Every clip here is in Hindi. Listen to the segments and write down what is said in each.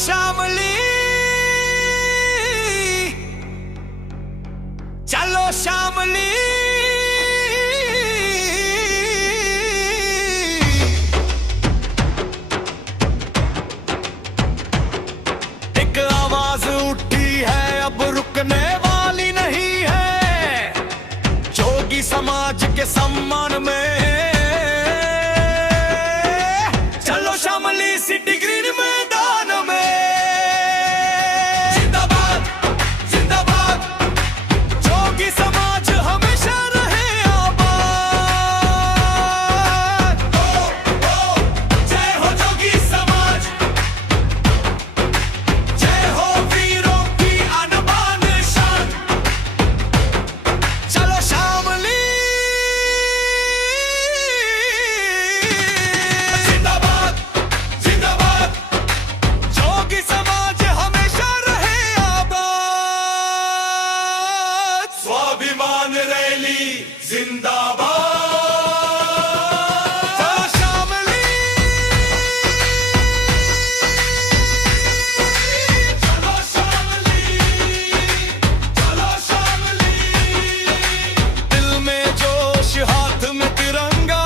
शामली, चलो शामली। एक आवाज उठी है अब रुकने वाली नहीं है, जोगी समाज के सम्मान में। चलो शामली सिटी ग्रीन मैदान में, जिंदाबाद जिंदाबाद, जोगी समाज हमेशा रहे आबाद। जय हो जोगी समाज, जय हो वीरों की अनबान शान। चलो शामली, जिंदाबाद जिंदाबाद, जोगी समाज हमेशा रहे आबाद। स्वाभिमान रैली जिंदाबाद। चलो शामली, चलो शामली, चलो शामली। दिल में जोश, हाथ में तिरंगा,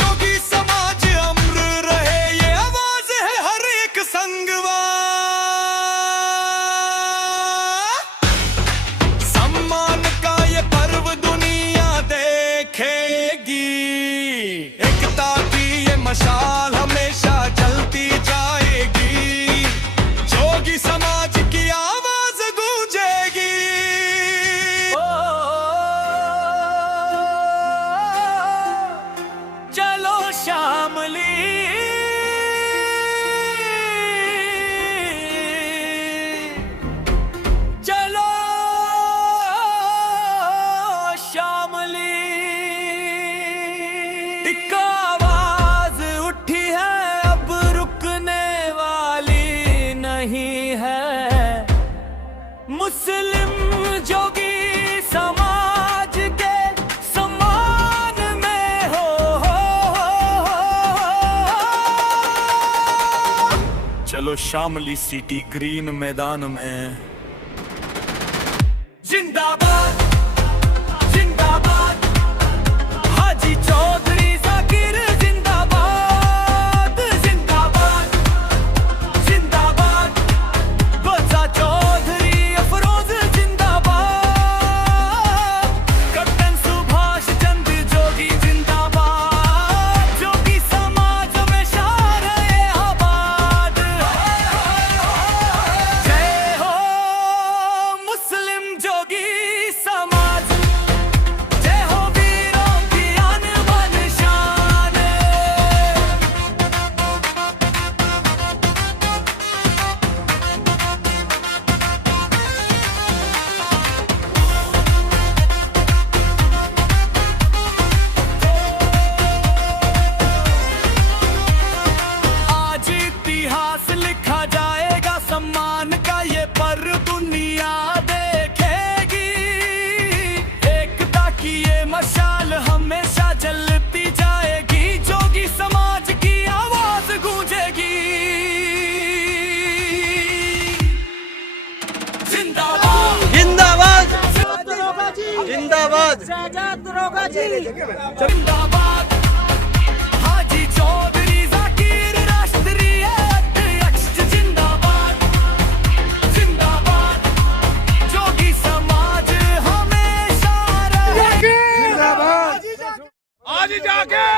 जोगी समाज अमर रहे, ये आवाज है हर एक संगवा। सम्मान का ये पर्व दुनिया देखेगी, एकता की ये मशाल हमेशा जलती जाएगी, जोगी समाज की आवाज गूंजेगी। चलो शामली, चलो शामली। एक आवाज उठी है अब रुकने वाली नहीं है, मुस्लिम जोगी समाज के सम्मान में हो। चलो शामली सिटी ग्रीन मैदान में, जिंदाबाद जिंदाबाद, हाजी चौधरी जाकिर जिंदाबाद, जिंदाबाद जिंदाबाद, बच्चा चौधरी अफरोज जिंदाबाद, कैप्टन सुभाष चंद्र जोगी जिंदाबाद, जोगी समाज हमेशा रहे आबाद। जय हो मुस्लिम जोगी समाज, जय हो वीरों की अनबन शान। आज इतिहास लिखा जाएगा, सम्मान का ये पर्व दुनिया देखेगी, एकता की ये मशाल हमेशा जलती जाएगी, जोगी समाज की आवाज गूंजेगी। जिंदाबाद जिंदाबाद दरोगा जी, जिंदाबाद शहजाद दरोगा जी, जिंदाबाद, हाजी चौधरी जाकिर राष्ट्रीय अध्यक्ष जिंदाबाद, जिंदाबाद, जोगी समाज हमेशा रहे। आज जाके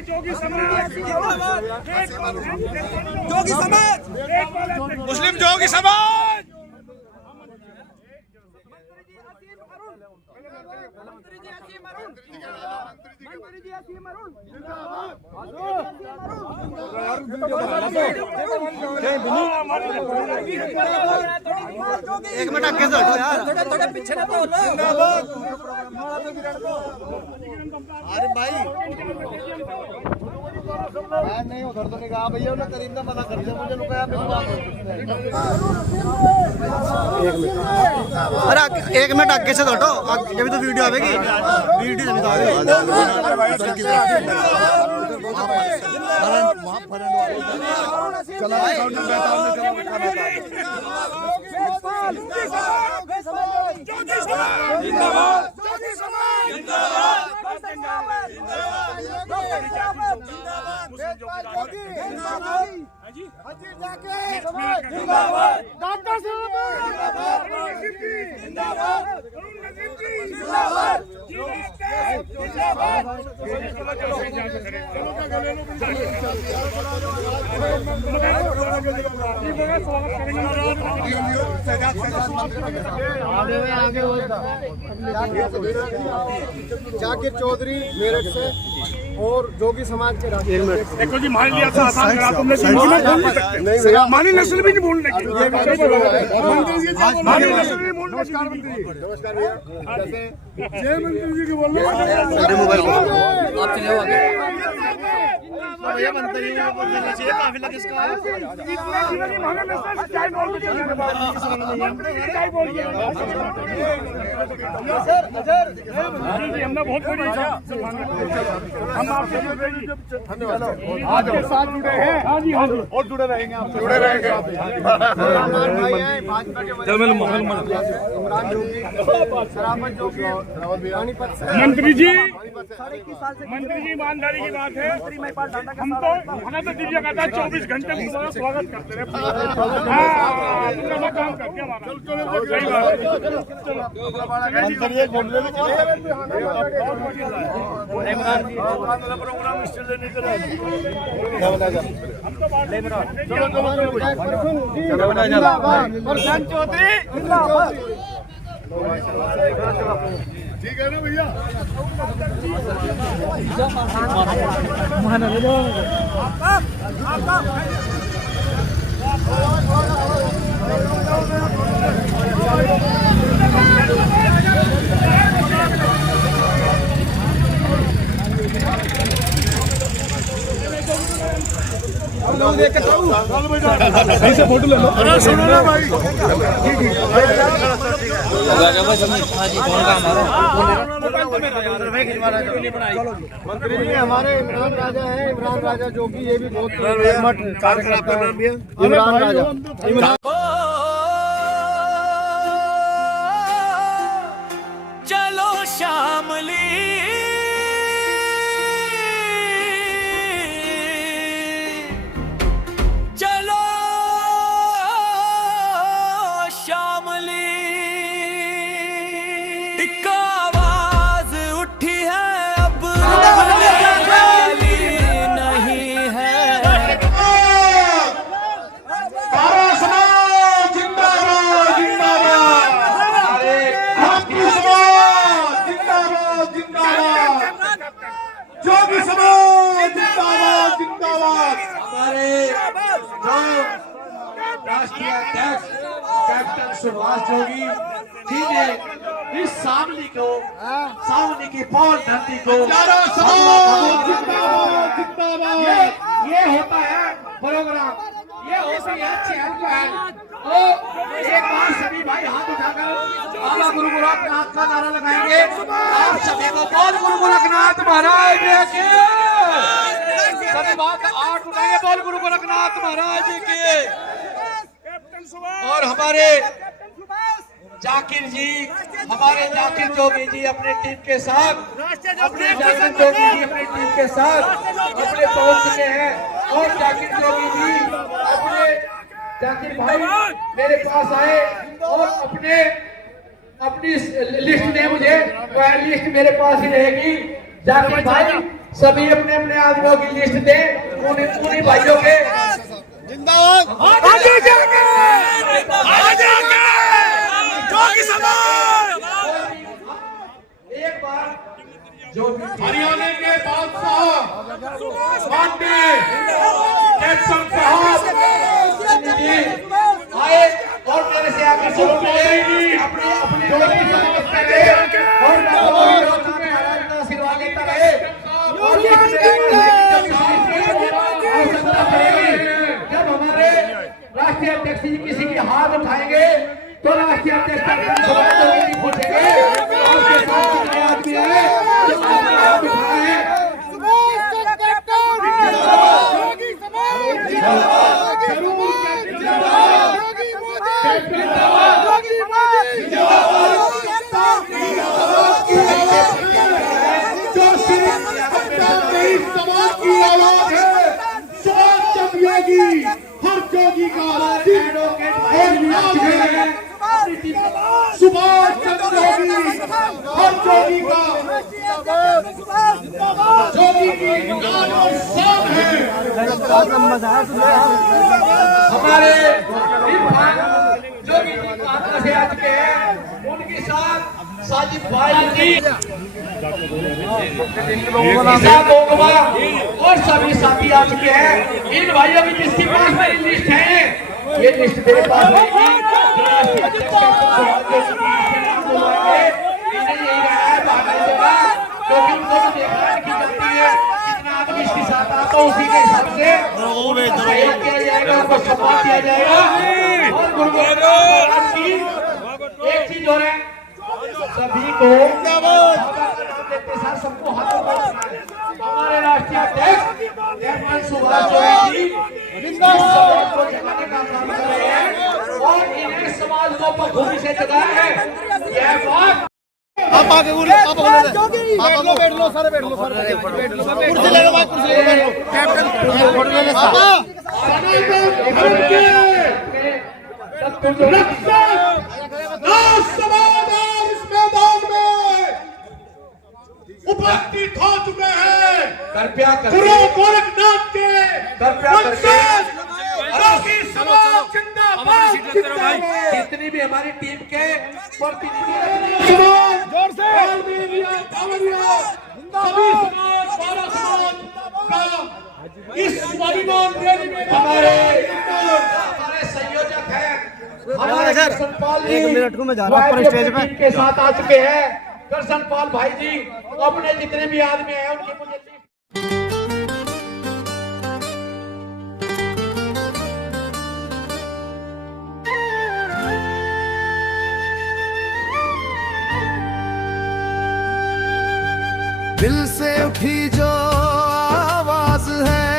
जोगी समाज, जोगी समाज, मुस्लिम जोगी समाज, मंत्री जी असीम अरुण, मंत्री जी असीम अरुण, एक मिनट आगे से हटो यार, थोड़े थोड़े पीछे ना बोलो। अरे भाई नहीं उधर तो नहीं कहा भैया, उन्होंने करीब ना मना कर दिया मुझे, रुका अरे 1 मिनट आगे से हटो, जब तो वीडियो आएगी, वीडियो जब जाकिर चौधरी मेरठ से और जोगी समाज के देखो जी, मान लिया था आसान करा तुमने, मानी नस्ल भी नहीं बोलने की, मानी नस्ल नहीं बोलने। नमस्कार मंत्री जी, नमस्कार भैया, जय मंत्री जी की बोल रहे मोबाइल आप चले आगे भैया, मंत्री जी को बोलना चाहिए, काफिला किसका है, हमने बहुत बड़ी हम आपसे धन्यवाद आपके साथ जुड़े हैं। हाँ जी, हाँ जी, और जुड़े रहेंगे, आप जुड़े रहेंगे। मंत्री जी ईमानदारी की बात है, हम तो खाना तो दीजिए कहता है 24 घंटे में तुम्हारा स्वागत करते रहे, काम करके हमारा प्रोग्राम चौधरी ठीक है ना भैया। से फोटो ले लो, सुनो ना भाई, मंत्री जी हमारे इमरान राजा हैं, इमरान राजा जो कि ये भी बहुत कार्यकर्ता है, इमरान राजा। चलो शामली राष्ट्रीय अध्यक्ष कैप्टन सुभाष जोगी जी ने इस सामने की पौर धरती को ये होता है प्रोग्राम, ये होती है चहल पहल। एक बार सभी भाई हाथ उठाकर बाबा गुरु गोरखनाथ का नारा लगाएंगे। आप सभी को बोल गुरु गोरखनाथ महाराज की, सभी बात आठ उठाएंगे, बोल गुरु गोरखनाथ महाराज की। और हमारे जाकिर जी, हमारे जाकिर जोगी जी अपने टीम के साथ, अपने जाकिर जोगी जी अपनी टीम के साथ अपने पहुंच चुके हैं। और जाकिर जोगी जी अपने जाकिर भाई मेरे पास आए और अपनी लिस्ट ने मुझे, लिस्ट मेरे पास ही रहेगी। जाकिर भाई सभी अपने अपने आदमियों की लिस्ट दें, पूरी भाइयों के जिंदाबाद। एक बार जो हरियाणा के बादशाह कैप्टन साहब आए और मेरे से आगे अपनी आशीर्वाद लेता रहे। राष्ट्रीय अध्यक्ष कैप्टन सुभाष चौधरी जी पूछेंगे आपके साथ कितने आदमी हैं जो आपने हाथ उठाए हैं। समाज की आवाज है, सुभाष चंद्र योगी हर जोगी का एडवोकेट भाई नाम है, सुभाष चंद्र योगी हर जोगी का जोगी की नाम और शान है। हमारे इरफान जोगी जी महात्मा से आ चुके हैं, उनके साथ साजिद भाई जी और सभी साथी आ चुके हैं। इन भाइयों की जिसके पास मेरी लिस्ट है, ये लिस्ट मेरे पास रहेगी। क्योंकि उनको तो देखना की जाती है, जितना आदमी इसके साथ आता है उसी के हिसाब से सहयोग किया जाएगा, उनको सम्मान दिया जाएगा। और गुरु गोविंद महाराज की एक चीज हो रहा है, सभी को देते साथ सबको हाथों में हमारे राष्ट्रीय अध्यक्ष कैप्टन सुभाष चौधरी जी इस समाज को जगाने का काम कर रहे हैं और इन्हें समाज को बखूबी से जगाया है। यह बात आप आगे बोलो, आप आगे बैठ लो सारे बैठ लो कुर्सी ले लो भाई, कुर्सी ले लो, बैठ लो कैप्टन फोटो ले ले पापा उपस्थित हो चुके हैं। कृपया गुरु गोरखनाथ के कृपया जोगी समाज जिंदाबाद जिंदाबाद। जितनी भी हमारी टीम के प्रतिनिधि जोर से सभी समाज बारह समाज का इस स्वाभिमान रैली में हमारे संयोजक हैं, हमारे कृष्णपाल जी 1 मिनट को मैं जा रहा हूं ऊपर स्टेज पे के साथ आ चुके हैं। कृष्णपाल भाई जी अपने जितने भी आदमी हैं उनकी मुझे दिल से उठी जो आवाज है,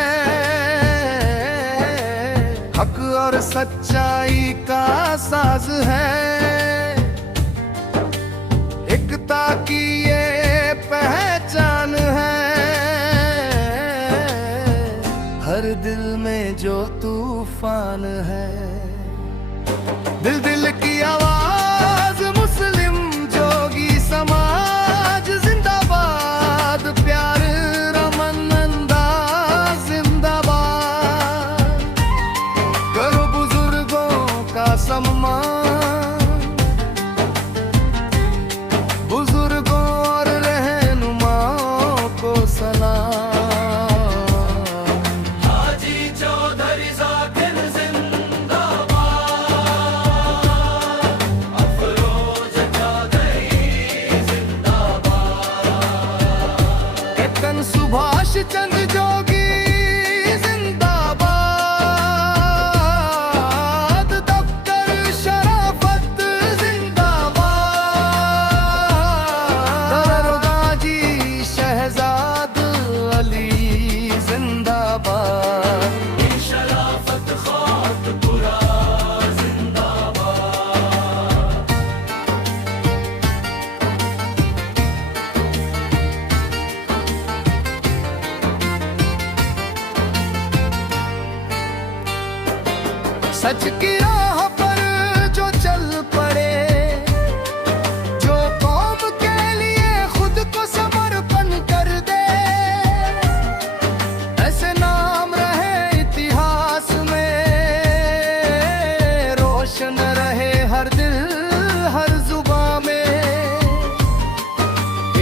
हक और सच्चाई का साज है, एकता की ये पहचान है, हर दिल में जो तूफान है, दिल दिल की आवाज मुस्लिम जोगी समाज जिंदाबाद, प्यार रमन अंदाज जिंदाबाद, करो बुजुर्गों का सम्मान, बुजुर्गों और रहनुमाओं को सलाम। हाजी चौधरी जाकिर जिंदाबाद, अफरोज चौधरी जिंदाबाद, कैप्टन सुभाष चंद्र जोगी जिंदाबाद, डॉक्टर शराफत जिंदाबाद, दरोगाजी शहजाद अली जिंदाबाद, शराफत खातपुरा जिंदाबाद। सच की राह पर जो चल पड़े, जो कौम के लिए खुद को समर्पण कर दे, ऐसे नाम रहे इतिहास में, रोशन रहे हर दिल हर जुबां में,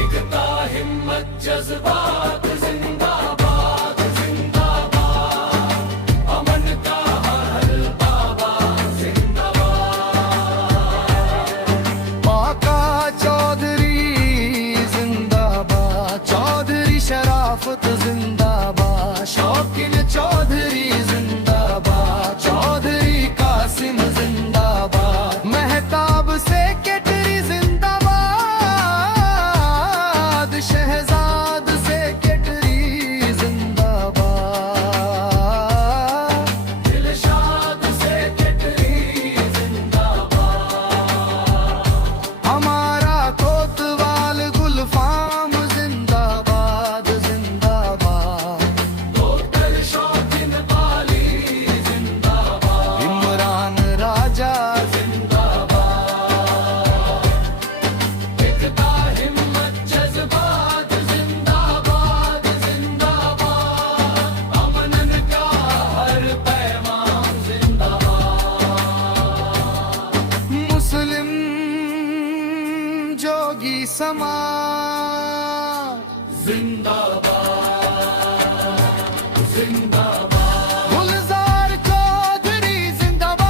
एकता हिम्मत जज्बात जिंदाबाद जिंदाबाद, अमन का हर बाबा जोगी समाज गुलजार चौधरी जिंदाबाद,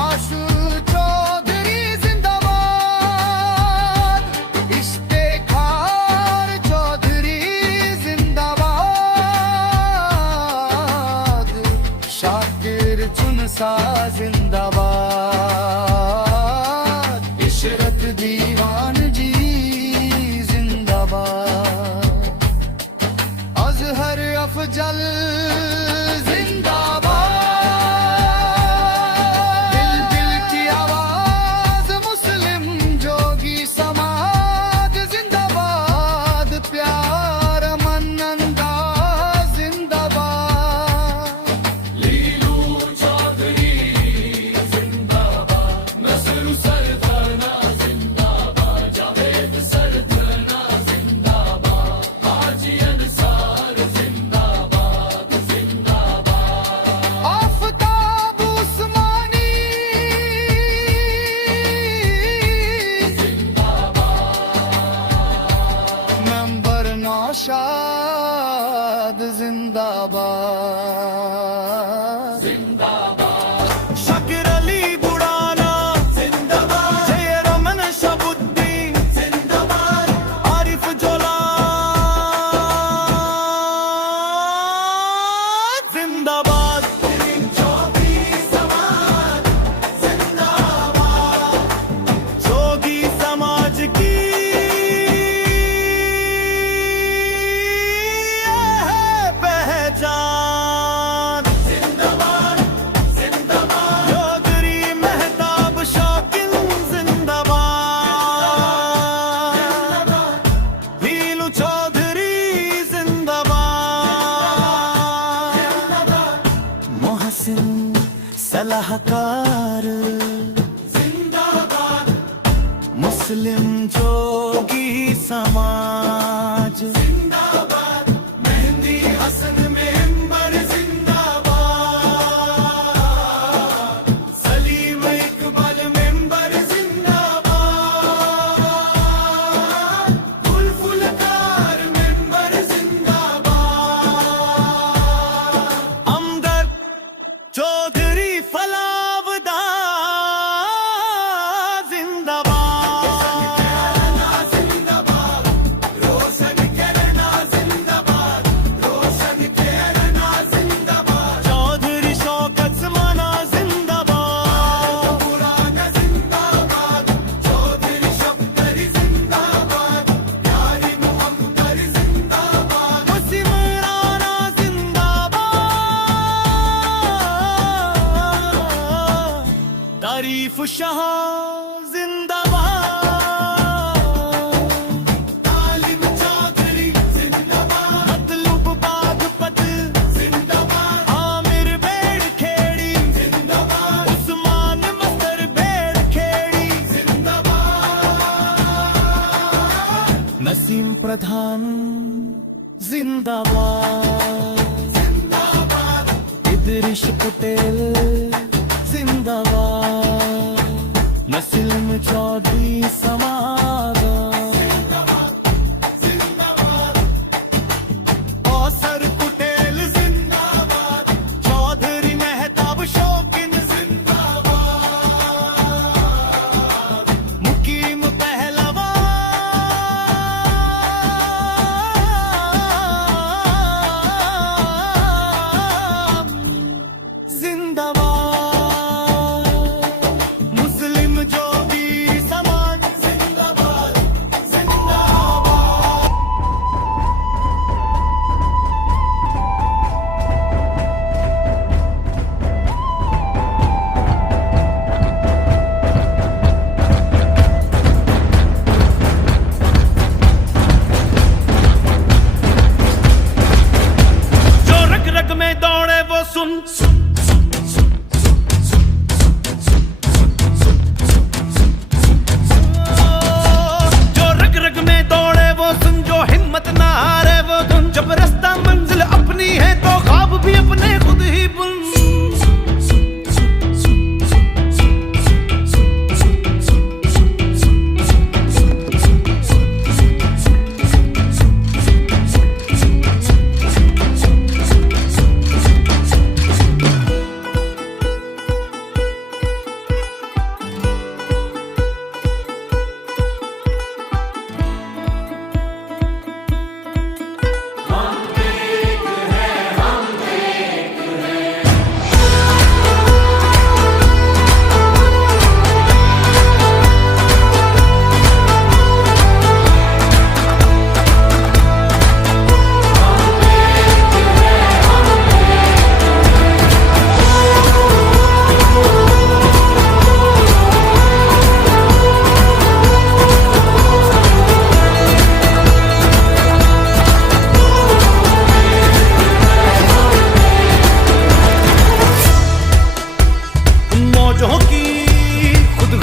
आशु चौधरी जिंदाबाद, इश्तेखार चौधरी जिंदाबाद, शाकिर चुनसा जिंदाबाद, इशरत दीवान जी जिंदाबाद, अजहर अफजल जिंदाबाद, दिल दिल की आवाज मुस्लिम जोगी समाज जिंदाबाद, प्यार मन अंदाज जिंदाबाद, आफताब उस्मानी मेंबर नौशाद जिंदाबाद, शाकिर अली बुड़ाना जिंदाबाद, जय रमन शबुद्दीन जिंदाबाद, आरिफ जोला जिंदाबाद, जोगी समाज की ये है पहचान, चौधरी मेहताब शौकीन जिंदाबाद, भीलू चौधरी जिंदाबाद, मोहसिन सलाहकार जिंदाबाद, मुस्लिम जोगी समाज जिंदाबाद, मेहंदी हसन मेंबर जिंदाबाद, सलीम इकबाल मेंबर जिंदाबाद, गुलफुलकार मेंबर जिंदाबाद, अमदर्द चौधरी फलावदा जिंदाबाद, चौधरी शौकत समाना जिंदाबाद, चौधरी शब्दरी जिंदाबाद, यारी मुहम्मद जिंदाबाद, वसीम राणा जिंदाबाद, तारीफ शाह जिंदाबाद, तालिम चौधरी जिंदाबाद, मतलूब बागपत जिंदाबाद, आमिर बेड़खेड़ी जिंदाबाद, उस्मान मस्तर बेड़खेड़ी जिंदाबाद, नसीम प्रधान जिंदाबाद, इदरिश पटेल जिंदाबाद, नसीम चौधरी समाज औसर पटेल जिंदाबाद, चौधरी मेहताब शौकीन जिंदाबाद, मुकीम पहलवान जिंदाबाद, मुस्लिम जोगी समाज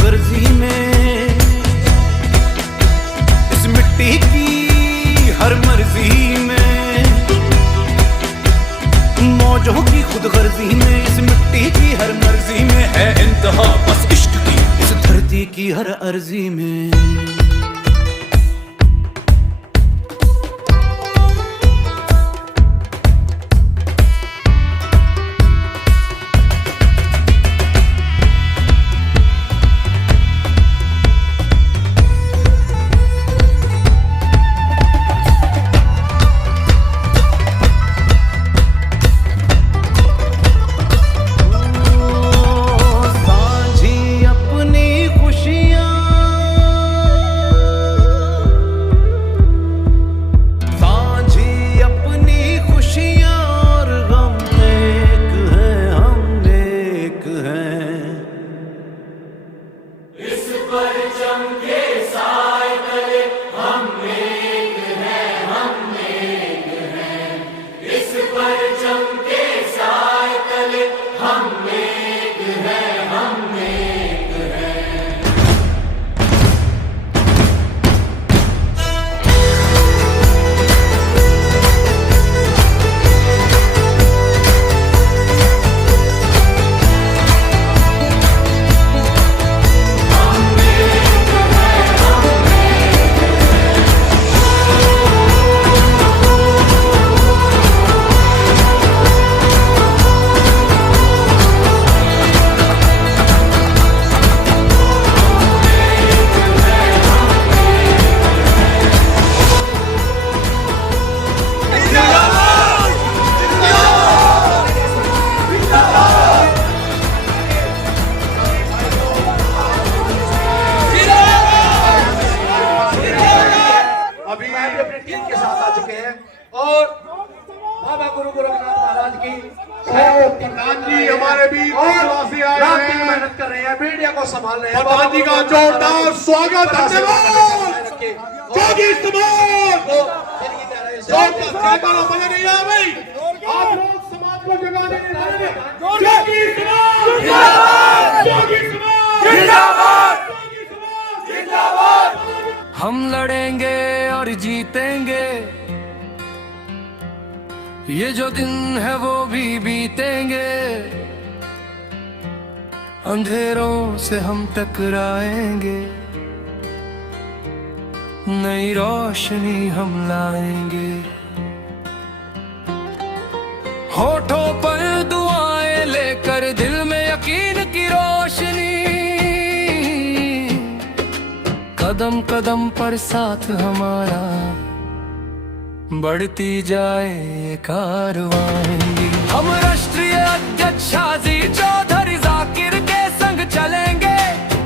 गर्जी में, इस मिट्टी की हर मर्जी में, मौजों की खुद गर्जी में, इस मिट्टी की हर मर्जी में है इंतहा बस इश्क की, इस धरती की हर अर्जी में। हमारे भी प्रवासी आए हैं, मेहनत कर रहे हैं, मीडिया को संभाल रहे हैं। प्रधान जी का जोरदार स्वागत, धन्यवाद। जोगी इस्तेमाल मजा नहीं आया भाई, आप लोग समाज को जगाने नहीं रहे। जोगी इस्तेमाल, जोगी इस्तेमाल, जिंदाबाद, जिंदाबाद। हम लड़ेंगे और जीतेंगे, ये जो दिन है वो भी बीतेंगे, अंधेरों से हम टकराएंगे, नई रोशनी हम लाएंगे। होठों पर दुआएं लेकर दिल में यकीन की रोशनी, कदम कदम पर साथ हमारा बढ़ती जाए कारवानी। हम राष्ट्रीय अध्यक्ष शाजी चौधरी जाकिर के संग चलेंगे,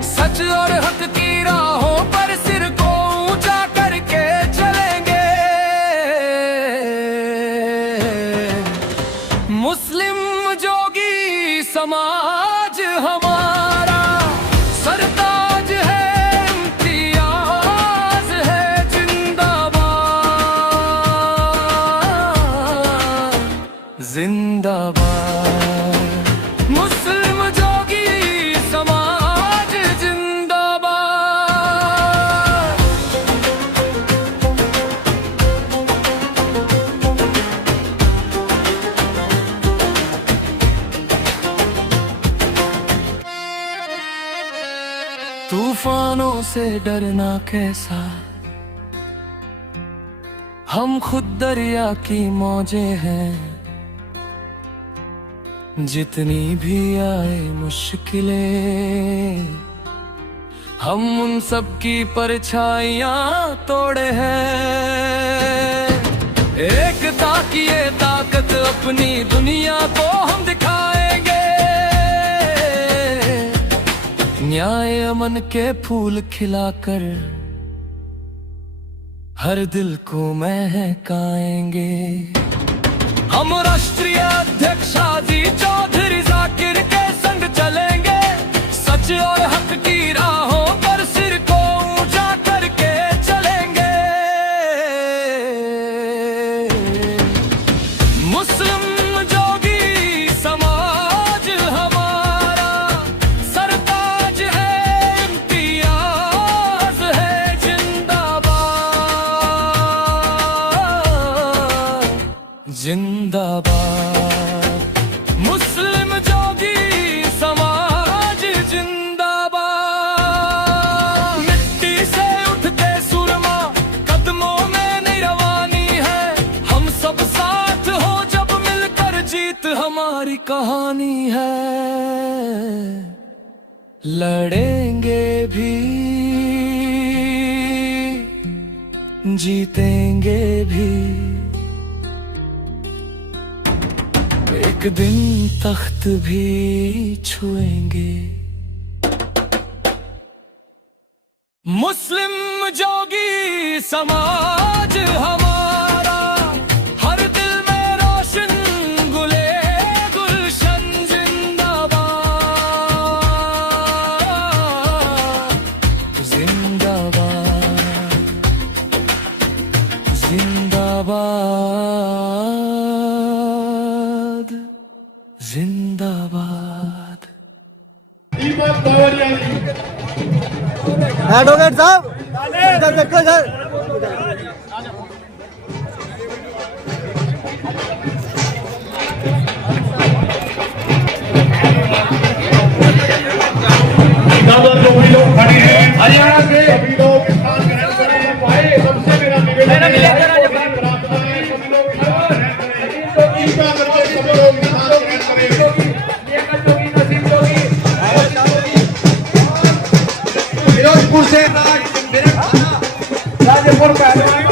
सच और हक की राहों पर सिर को ऊंचा करके चलेंगे। मुस्लिम जोगी समाज हमारा सरताज है, इम्तियाज है, जिंदाबाद, मुस्लिम जोगी समाज जिंदाबाद। तूफानों से डरना कैसा, हम खुद दरिया की मौजें हैं, जितनी भी आए मुश्किलें हम उन सब की परछाइयां तोड़े हैं। एकता की ये ताकत अपनी दुनिया को हम दिखाएंगे, न्याय अमन के फूल खिलाकर हर दिल को महकाएंगे। हम राष्ट्रीय अध्यक्ष शाजी चौधरी जाकिर के संग चलेंगे, सच और हक की राहों पर सिर को ऊंचा करके चलेंगे। मुस्लिम जोगी समाज हमारा सरताज है, लड़ेंगे भी जीतेंगे भी, एक दिन तख्त भी छुएंगे। मुस्लिम जोगी समाज हमारा, हर दिल में रोशन गुले गुलशन जिंदाबाद जिंदाबाद जिंदाबाद जिंदाबाद। एडवोकेट साहब इधर देखो सर। जो भी लोग खड़े हैं हरियाणा से सभी लोग स्थान ग्रहण करें। भाई सबसे मेरा निवेदन है, प्रार्थना है, सभी लोग स्थान ग्रहण करें। कृपा करके सभी लोग स्थान ग्रहण करें। फिरोजपुर से राजपुर पहलवान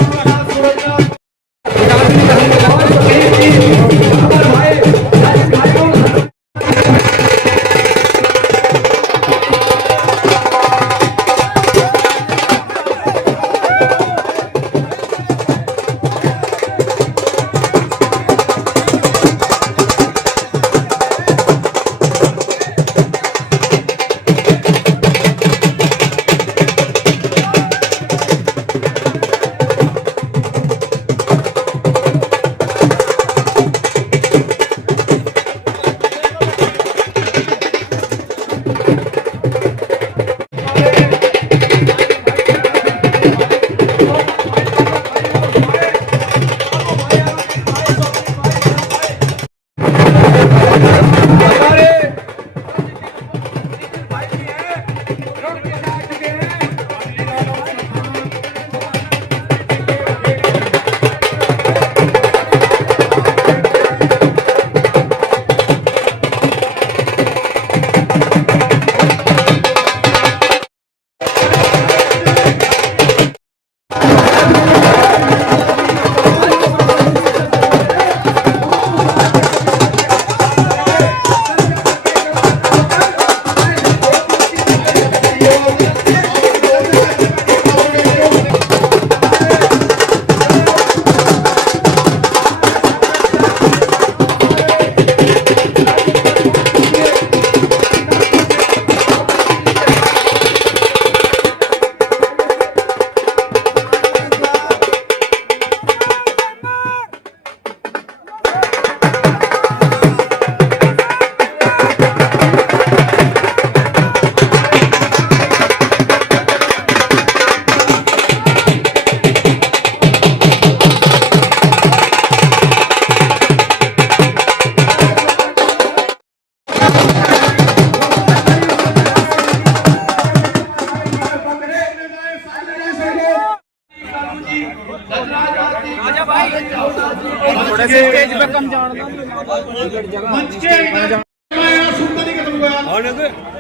थोड़े से स्टेज पे कम जाना।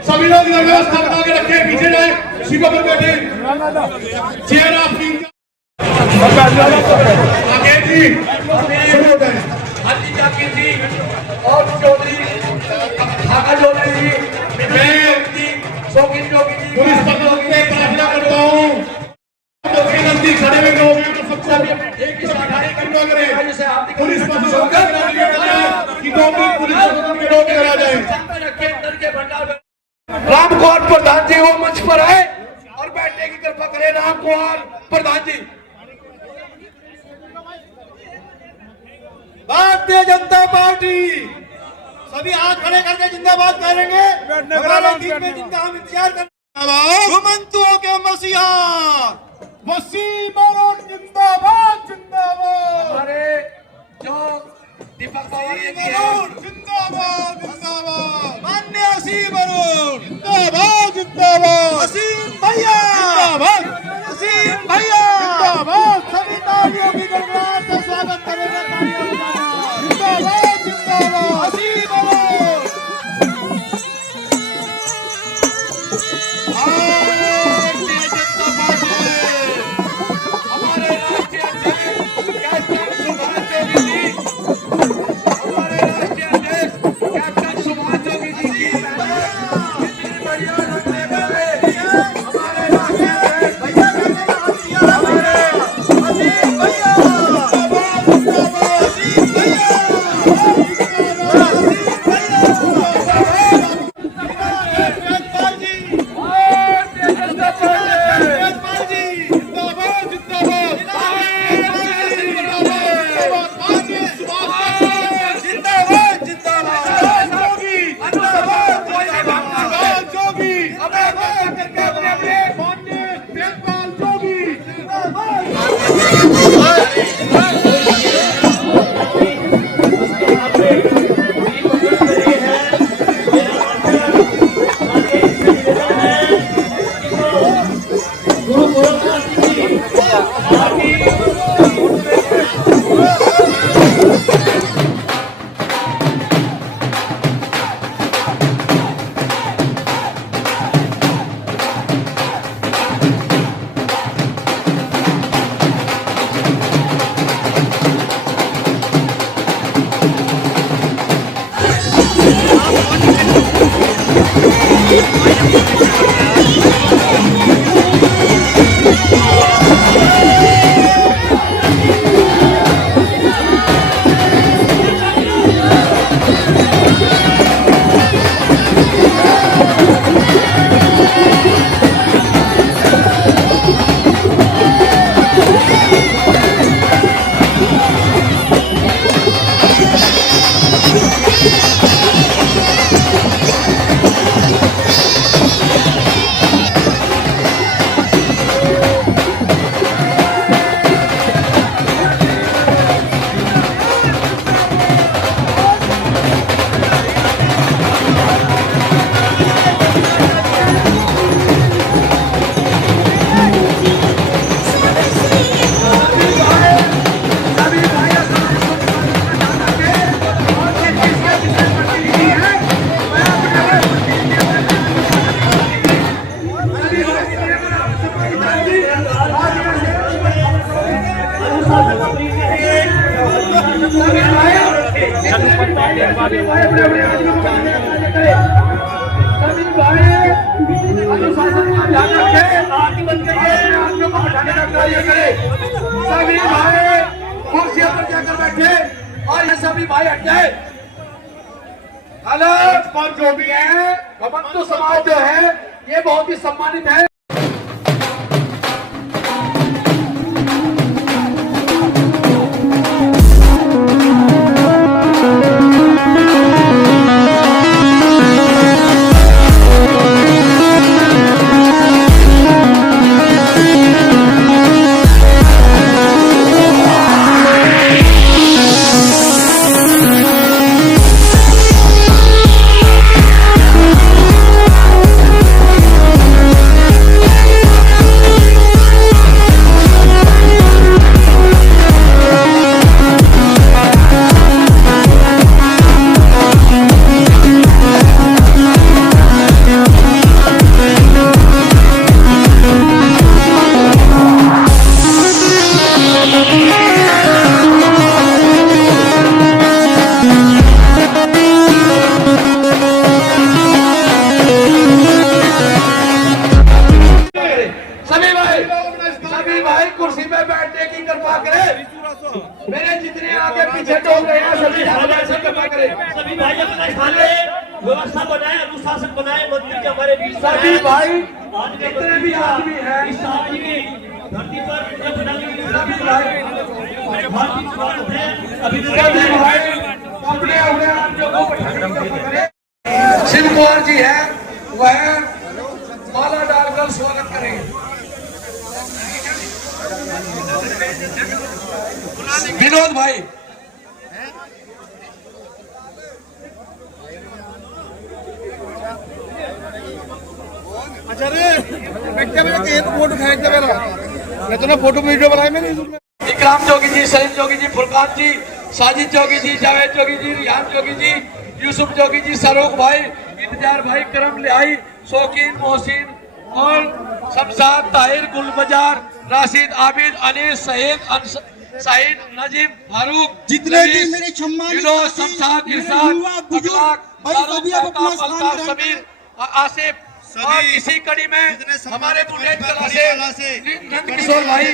सभी लोग व्यवस्था बना के रखे, पीछे जाए, सीटों पर बैठे, चेयर अपनी आगे जी शुरू हो गए। हाजी जाकिर जी और चौधरी ढाका चौधरी जी, शौकीन जोगी जी, पुलिस पदों के प्रार्थना करता हूँ नजदीक खड़े हुए लोग सबसे एक ही साझाई करना करें। पुलिस पदों की पुलिस रोक करा जाए। राम कुमार प्रधान जी वो मंच पर आए और बैठने की कृपा करें। राम कुमार प्रधान जी। भारतीय जनता पार्टी सभी हाथ खड़े करके जिंदाबाद करेंगे। जिनका हम इंतजार कर घुमंतुओं के मसीहा वसीम अरोड़ जिंदाबाद जिंदाबाद। हमारे जो दीपक जिंदाबाद जिंदाबाद। मान्य वसीम अरोड़ जिंदाबाद जिंदाबाद। वसीम भैया जिंदाबाद। वसीम भैया जिंदाबाद। सभी तालियों की गड़गड़ाहट से स्वागत करेंगे। जिंदाबाद जिंदाबाद। वसीम अरोड़ भारतीय जनता पार्टी हमारे राष्ट्रीय अध्यक्ष कैप्टन सुभाष जोगी जी, हमारे राष्ट्रीय अध्यक्ष कैप्टन सुभाष जोगी जी की इतनी बढ़िया रखने वाले हमारे राष्ट्रीय अध्यक्ष सभी भाई कुर्सियों पर जाकर बैठे और ये सभी भाई हट जाए। अलग पर जो भी है घमंडू समाज जो है ये बहुत ही सम्मानित है। सभी भाई कुर्सी पे बैठने की कृपा करें। मेरे जितने आगे पीछे लोग रहे हैं सभी ऐसे कृपा करें। सभी भाई अपना स्थान ले, व्यवस्था बनाए, अनुशासन बनाए, मंदिर के हमारे बीच सभी भाई जितने भी आदमी हैं इस आदमी की धरती पर जब बनाने के लिए सभी भाई हार्दिक स्वागत है। अभी सभी भाई अपने अपने आप जो को बैठाने की कृपा करें। शिव कुमार जी है वह माला डालकर स्वागत करेंगे। विनोद भाई अच्छा रे बैठे मेरे एक फोटो खींच दे मेरा, मैं तो ना फोटो वीडियो बनाए मैंने इसमें। विक्राम जोगी जी, सलीम जोगी जी, फुरकान जी, साजिद जोगी जी, जावेद जोगी जी, रियान जोगी जी, यूसुफ जोगी जी, सरोख भाई, इंतजार भाई, करम लिहाई, शौकीन मोहसिन और शमशाद ताहिर गुल बाजार राशिद आबिद अनीस सईद नजीम फारूक जितने भी मेरे सम्मानित विनोद शमशाद इरशाद युवा बुजुर्ग भाई सभी अब अपना स्थान ग्रहण समीर आसिफ और इसी कड़ी में हमारे बुलेट कला से नंद किशोर भाई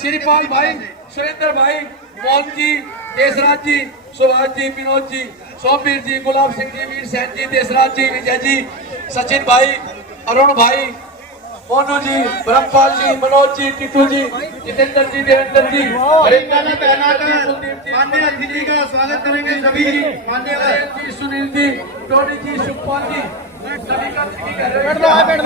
श्रीपाल भाई सुरेंद्र भाई मोहन जी देसराज जी सुभाष जी विनोद जी सोमवीर जी गुलाब सिंह जी वीर सैन जी देसराज जी विजय जी सचिन भाई अरुण भाई मोनू जी ब्रह्मपाल जी मनोज जी टिटू जी जितेंद्र जी देवेंद्र जी माननीय अतिथि का स्वागत करेंगे सभी जी माननीय जी सुनील जी टोनी जी सुखपाल जी सभी का स्वागत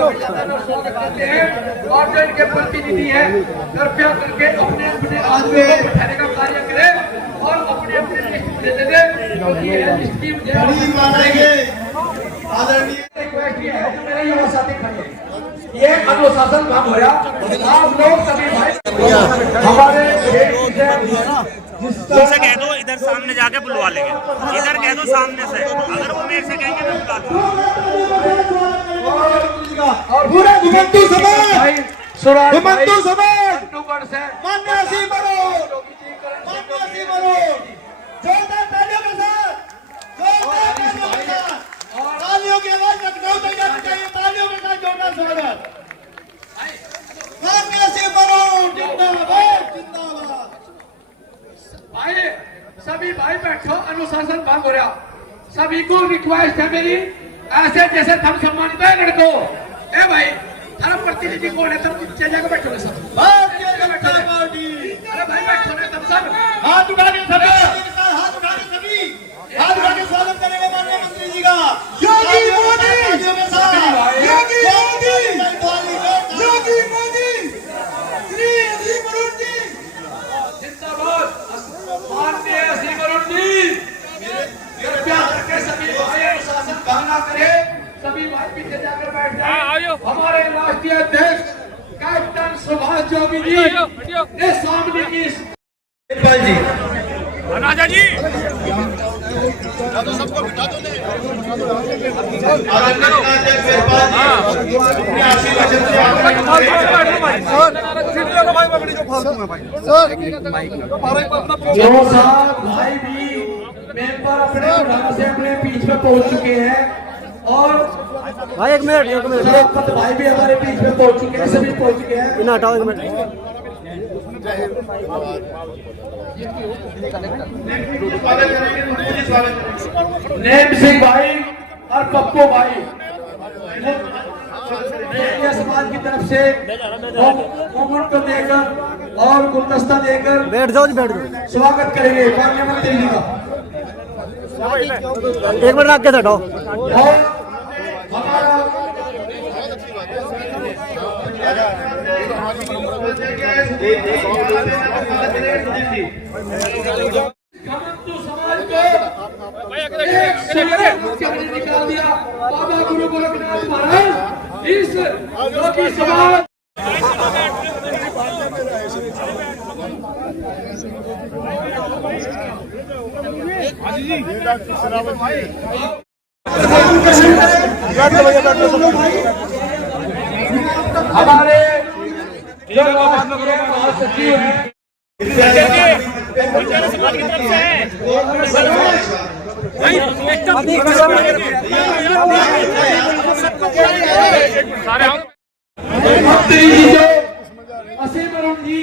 करते हैं और जो इनके प्रतिनिधि हैं कृपया करके अपने अपने आदमी को बैठाने का कार्य करें और अपने अपने लिस्ट दे दें क्योंकि ये लिस्ट की आदरणीय रिक्वेस्ट ये है जो मेरे युवा साथी खड़े हैं ये अनुशासन भंग हो रहा आप लोग सभी भाई हमारे उनसे कह दो इधर सामने जाके बुलवा लेंगे, इधर कह दो सामने से, अगर वो मेरे से कहेंगे मैं बुला लूंगा। और पूरे घुमंतु समाज घुमंतु समाज अक्टूबर से मान्य सी बनो जोरदार तालियों के साथ तालियों की आवाज लखनऊ तक जानी चाहिए। तालियों के साथ जोरदार स्वागत मान्य सी बनो जिंदाबाद जिंदाबाद। भाई सभी भाई बैठो अनुशासन भंग हो रहा सभी को रिक्वेस्ट है मेरी ऐसे जैसे हम सम्मानित है लड़को ए भाई थारा प्रतिनिधि कौन है तुम नीचे जाकर बैठो सब भारतीय जनता पार्टी अरे भाई बैठो ना तुम सब हाथ उठा के सभी हाथ उठा के सभी हाथ उठा के स्वागत करेंगे माननीय मंत्री जी का योगी मोदी योगी मोदी योगी मोदी श्री अजीम अरुण जी जिंदाबाद माननीय श्री वरुण जी कृपया करके सभी भाई अनुशासन भंग ना करें सभी भाई पीछे जाकर बैठ जाए हमारे राष्ट्रीय अध्यक्ष कैप्टन सुभाष जोगी जी इस सामने की जी राजा जी सबको बिठा दो जो साहब भाई भी मेंबर अपने प्रधान से अपने बीच में पहुंच चुके हैं और भाई एक मिनट सभापति भाई भी हमारे बीच में पहुंच चुके हैं सभी पहुंच चुके हैं इन्हें हटाओ एक मिनट। नेम सिंह भाई और पप्पू भाई समाज की तरफ से उम्र को देकर और गुलदस्ता देकर बैठ जाओ जी बैठ जाओ स्वागत करेंगे माननीय मंत्री जी का एक मिनट आगे से हटाओ। और हमारा घमंडू समाज को एक मुख्यमंत्री निकाल दिया बाबा गुरु गोरखनाथ महाराज इस योगी समाज हमारे जो महासचिव हैं मंत्री जी जो असीम अरुण जी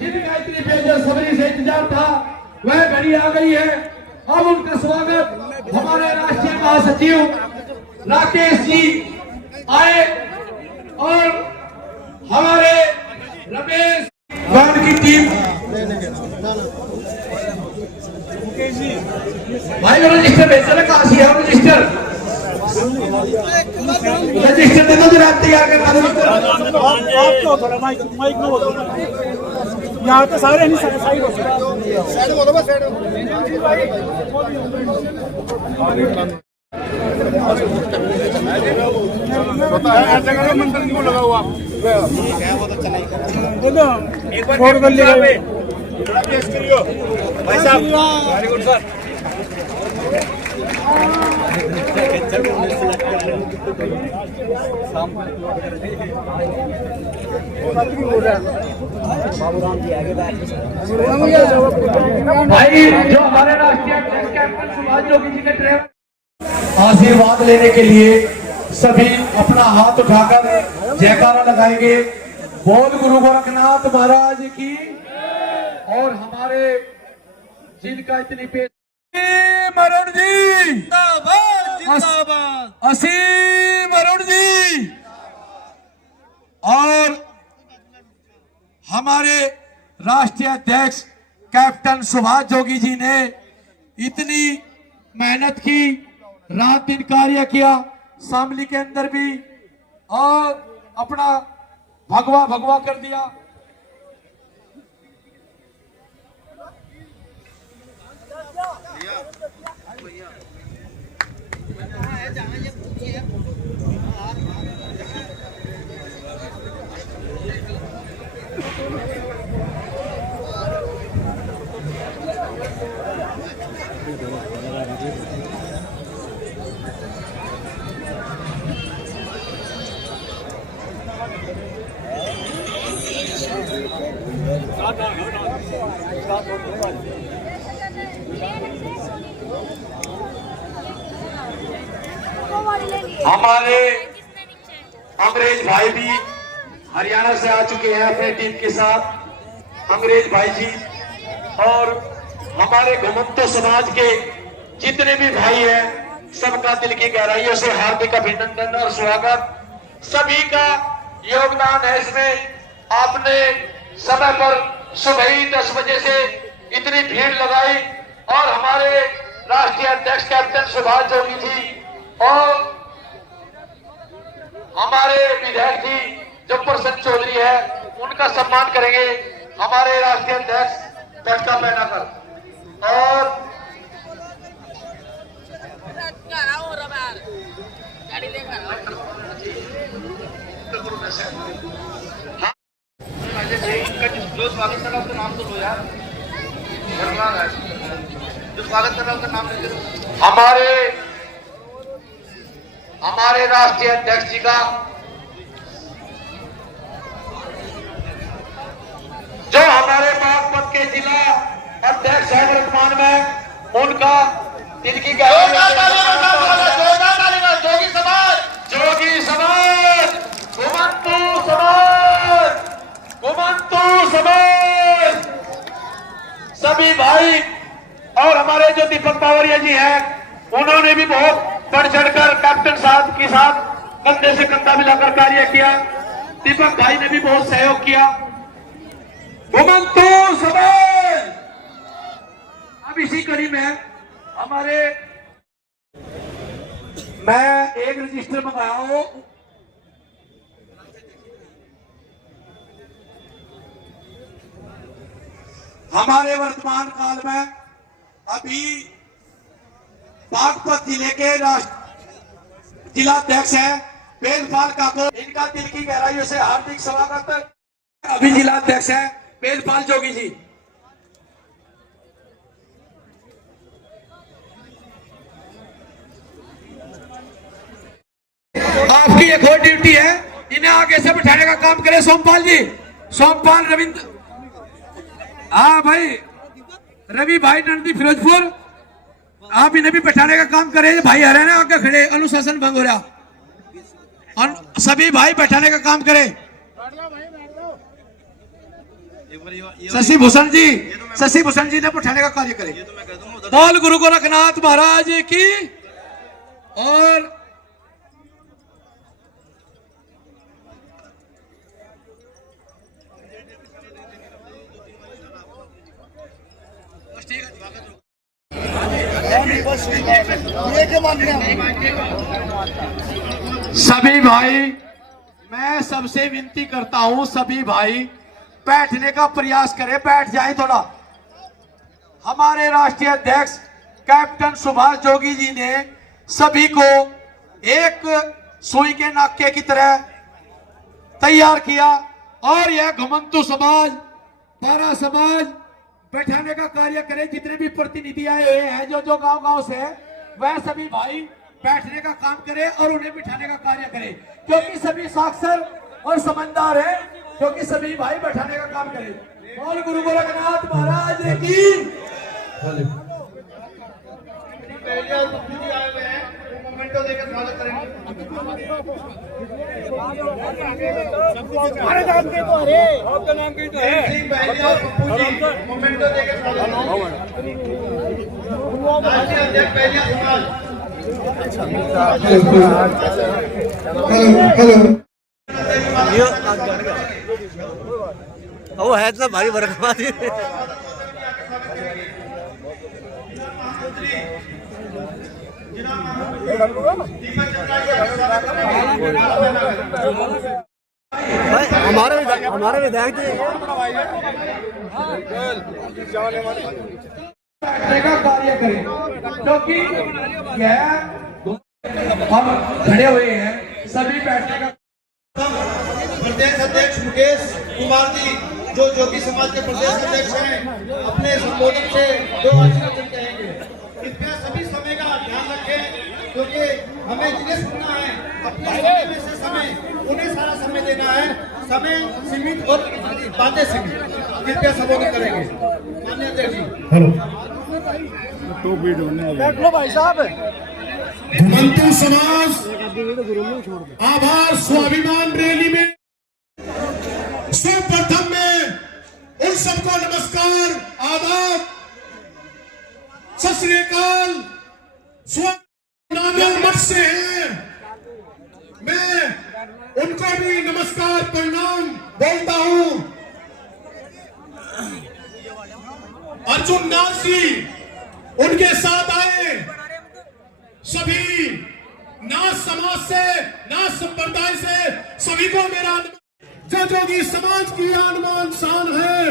जिनका इतनी बेसब्री से इंतजार था वह घड़ी आ गई है। अब उनका स्वागत हमारे राष्ट्रीय महासचिव राकेश जी आए और हमारे रमेश गौड़ की टीम भाई रजिस्टर भेजा ना कहाँ से है रजिस्टर दे दो जरा तैयार करना यहाँ तो सारे नहीं साइड हो साइड बोलो बस साइड मंत्री को लगा हुआ एक बार भाई साहब वेरी गुड सर भाई जो हमारे राष्ट्रीय अध्यक्ष कैप्टन सुभाष जोगी जी के ड्राइवर आशीर्वाद लेने के लिए सभी अपना हाथ उठाकर जयकारा लगाएंगे। बोल गुरु गोरखनाथ महाराज की। और हमारे जिनका इतनी पेश अरुण जी असीम अरुण जी और हमारे राष्ट्रीय अध्यक्ष कैप्टन सुभाष जोगी जी ने इतनी मेहनत की, रात दिन कार्य किया, शामली के अंदर भी, और अपना भगवा भगवा कर दिया। हमारे अंग्रेज भाई भी हरियाणा से आ चुके हैं अपने टीम के साथ, अंग्रेज भाई जी। और हमारे घुमंतो समाज के जितने भी भाई हैं सबका दिल की गहराइयों से हार्दिक अभिनंदन और स्वागत। सभी का योगदान है इसमें। आपने समय पर सुबह ही 10 बजे से इतनी भीड़ लगाई और हमारे राष्ट्रीय अध्यक्ष कैप्टन सुभाष जोगी जी और हमारे विधायक जी जो प्रसन्न चौधरी है उनका सम्मान करेंगे हमारे राष्ट्रीय अध्यक्ष पटका पहनाकर। और जो स्वागत कर रहा है उसका नाम तो लो यार, जो स्वागत कर रहा है उसका नाम ले लो। हमारे राष्ट्रीय अध्यक्ष जी का जो हमारे बागपत के जिला अध्यक्ष है वर्तमान में, उनका दिल की जोगी समाज घुमंतू समाज सभी भाई और हमारे जो दीपक बावरिया जी हैं उन्होंने भी बहुत बढ़ चढ़कर कैप्टन साहब के साथ कंधे से कंधा मिलाकर कार्य किया। दीपक भाई ने भी बहुत सहयोग किया। घुमंतू समाज। अब इसी कड़ी में हमारे मैं एक रजिस्टर मंगाया हूं हमारे वर्तमान काल में अभी बागपत जिले के जिलाध्यक्ष है बेलपाल काको, इनका दिल की गहराइयों से हार्दिक स्वागत। अभी जिलाध्यक्ष है बेलपाल जोगी जी। आपकी एक और ड्यूटी है, इन्हें आगे से बिठाने का काम करे सोमपाल जी, सोमपाल रविंद्र। हाँ भाई रवि भाई नंदी फिरोजपुर, आप इन्हें भी बैठाने का काम करें। भाई हरियाणा आगे खड़े, अनुशासन भंग हो रहा, सभी भाई बैठाने का काम करें। शशि भूषण जी ने बैठाने का कार्य करें। बोल गुरु गोरखनाथ महाराज की। और सभी भाई मैं सबसे विनती करता हूं, सभी भाई बैठने का प्रयास करें, बैठ जाए थोड़ा। हमारे राष्ट्रीय अध्यक्ष कैप्टन सुभाष जोगी जी ने सभी को एक सुई के नाके की तरह तैयार किया और यह घुमंतू समाज, पारा समाज बैठाने का कार्य करें। जितने भी प्रतिनिधि आए हुए हैं जो गांव-गांव से, वह सभी भाई बैठने का काम करे और उन्हें बिठाने का कार्य करे, क्योंकि सभी साक्षर और समझदार हैं, क्योंकि सभी भाई बैठाने का काम करें। बोल गुरु गोरखनाथ महाराज की। मोमेंटो देकर स्वागत करेंगे। हमारे नाम के तो अरे आपका नाम की तो है मोमेंटो देकर स्वागत राष्ट्रीय अध्यक्ष पहलिया समाज। वो है इतना भारी बरकत हमारे विधायक बैठने का कार्य करें, क्योंकि यह हम खड़े हुए हैं, सभी बैठने का। प्रदेश अध्यक्ष मुकेश कुमार जी जो जोगी समाज के प्रदेश अध्यक्ष हैं, अपने संबोधन से 2 वचन कहेंगे। कृपया सभी समय का ध्यान रखें, क्योंकि हमें जिन्हें सुनना है अपने समय में से समय उन्हें सारा समय देना है। समय सीमित और बातें सीमित। कृपया संबोधन करेंगे माननीय अध्यक्ष जी। बैठ लो भाई साहब। घुमंतु समाज आभार स्वाभिमान रैली में सर्वप्रथम में उन सबको नमस्कार, आदाब, सत श्री अकाल। मठ से हैं, मैं उनको भी नमस्कार प्रणाम बोलता हूं। अर्जुन दास जी उनके साथ आए सभी नाथ समाज से, नाथ संप्रदाय से सभी को मेरा जो जोगी समाज की आन शान है,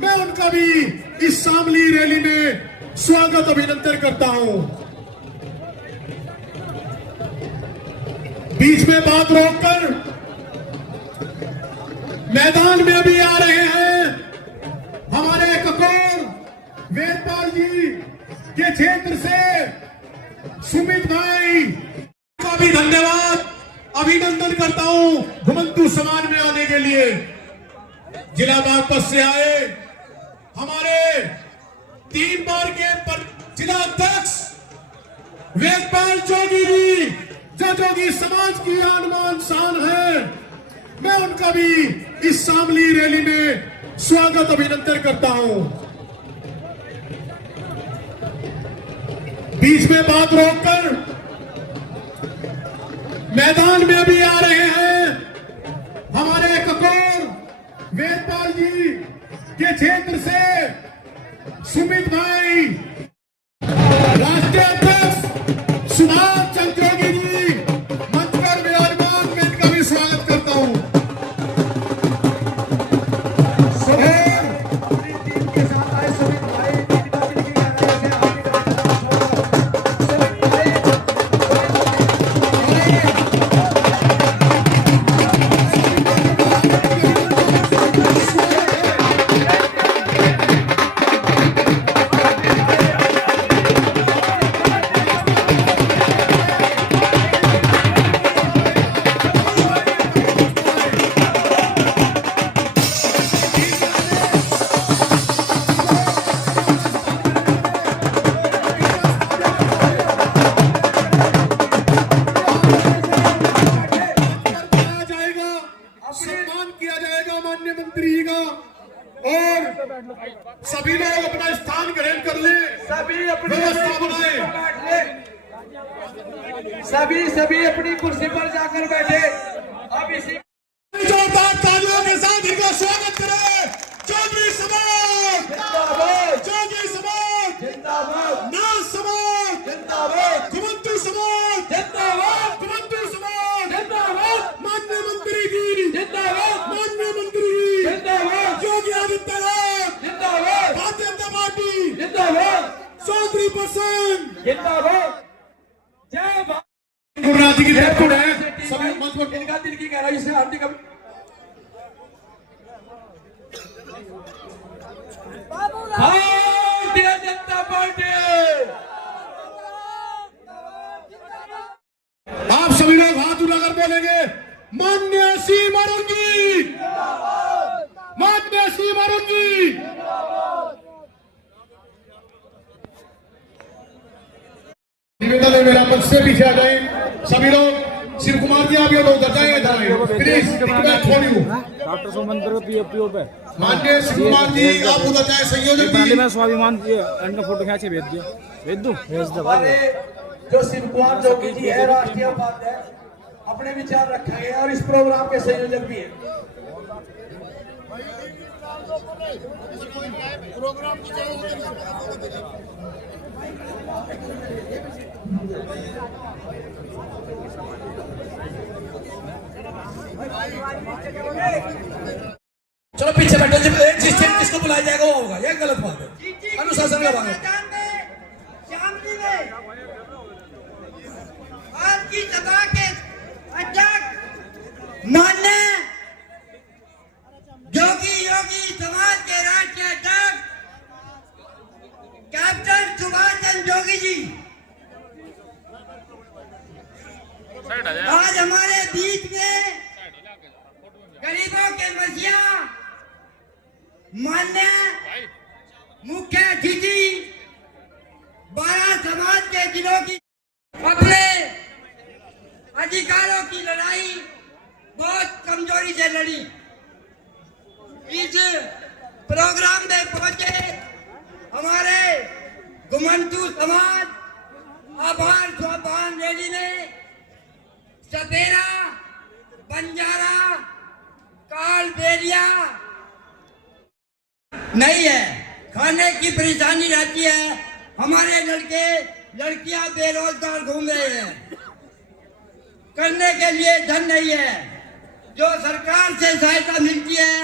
मैं उनका भी इस शामली रैली में स्वागत अभिनंदन करता हूं। बीच में बात रोककर मैदान में अभी आ रहे हैं हमारे ककोर वेदपाल जी के क्षेत्र से सुमित भाई का भी धन्यवाद अभिनंदन करता हूं घुमंतु समाज में आने के लिए। जिला बागपत से आए हमारे 3 बार के जिला अध्यक्ष वेदपाल जोगी जी जो जोगी समाज की आन शान है, मैं उनका भी इस शामली रैली में स्वागत अभिनंदन करता हूं। बीच में बात रोककर मैदान में अभी आ रहे हैं हमारे ककोर वेदपाल जी के क्षेत्र से सुमित भाई, राष्ट्रीय अध्यक्ष सुभाष चंद्र जोगी जी मंच पर विराजमान, मैं इनका भी स्वागत करता हूं। सभी लोग अपना स्थान ग्रहण कर ले, सभी अपनी व्यवस्था बनाए, सभी अपनी कुर्सी पर जाकर बैठे। अब इसी जोरदार तालियों के साथ इनका स्वागत करें। जोगी समाज जिंदाबाद, जोगी समाज जिंदाबाद, नाथ समाज जिंदाबाद, घुमंतु समाज जिंदाबाद, घुमंतु समाज जिंदाबाद, माननीय मंत्री जी जिंदाबाद, माननीय मंत्री जी जिंदाबाद, योगी आदित्यनाथ जिंदाबाद, भारतीय जनता पार्टी जिंदाबाद, चौधरी प्रसन्न जिंदाबाद। जय भारत। गुरुनाथ जी की जय है। सभी मंच पर इनका दिल की गहराई से हार्दिक भारतीय जनता पार्टी बोलेंगे मान्य असीम अरुण जी, मान्य असीम अरुण जी। निवेदन है मेरा, मंच से पीछे आ जाए सभी लोग। शिव कुमार जी आप ये लोग बताएं प्लीज, छोड़ यू डॉक्टर सुमंत्र पीओ पे मान्य शिव कुमार जी आप उधर जाए, संयोजक पहले जी। मैं स्वाभिमान एंड का फोटो खींचे भेज दूं हमारे जो शिव कुमार जोगी जी है, राष्ट्रीय उपाध्यक्ष, अपने विचार रखेंगे और इस प्रोग्राम के संयोजक भी हैं। चलो पीछे बैठो, जब एक सिस्टम किसको बुलाया जाएगा वो होगा, ये गलत बात है, अनुशासन का बात है। शामली में आज की सभा के अध्यक्ष माननीय योगी समाज के राष्ट्रीय अध्यक्ष कैप्टन सुभाष चंद्र जोगी जी आज हमारे बीच में गरीबों के मसीहा मान्य मुख्य अतिथि 12 समाज के जिलों की अपने अधिकारों की लड़ाई बहुत कमजोरी से लड़ी। इस प्रोग्राम में पहुंचे हमारे घुमंतू समाज आभार स्वाभिमान रैली में सपेरा, बंजारा, कालबेलिया नहीं है, खाने की परेशानी रहती है। हमारे लड़के लड़कियां बेरोजगार घूम रहे हैं, करने के लिए धन नहीं है। जो सरकार से सहायता मिलती है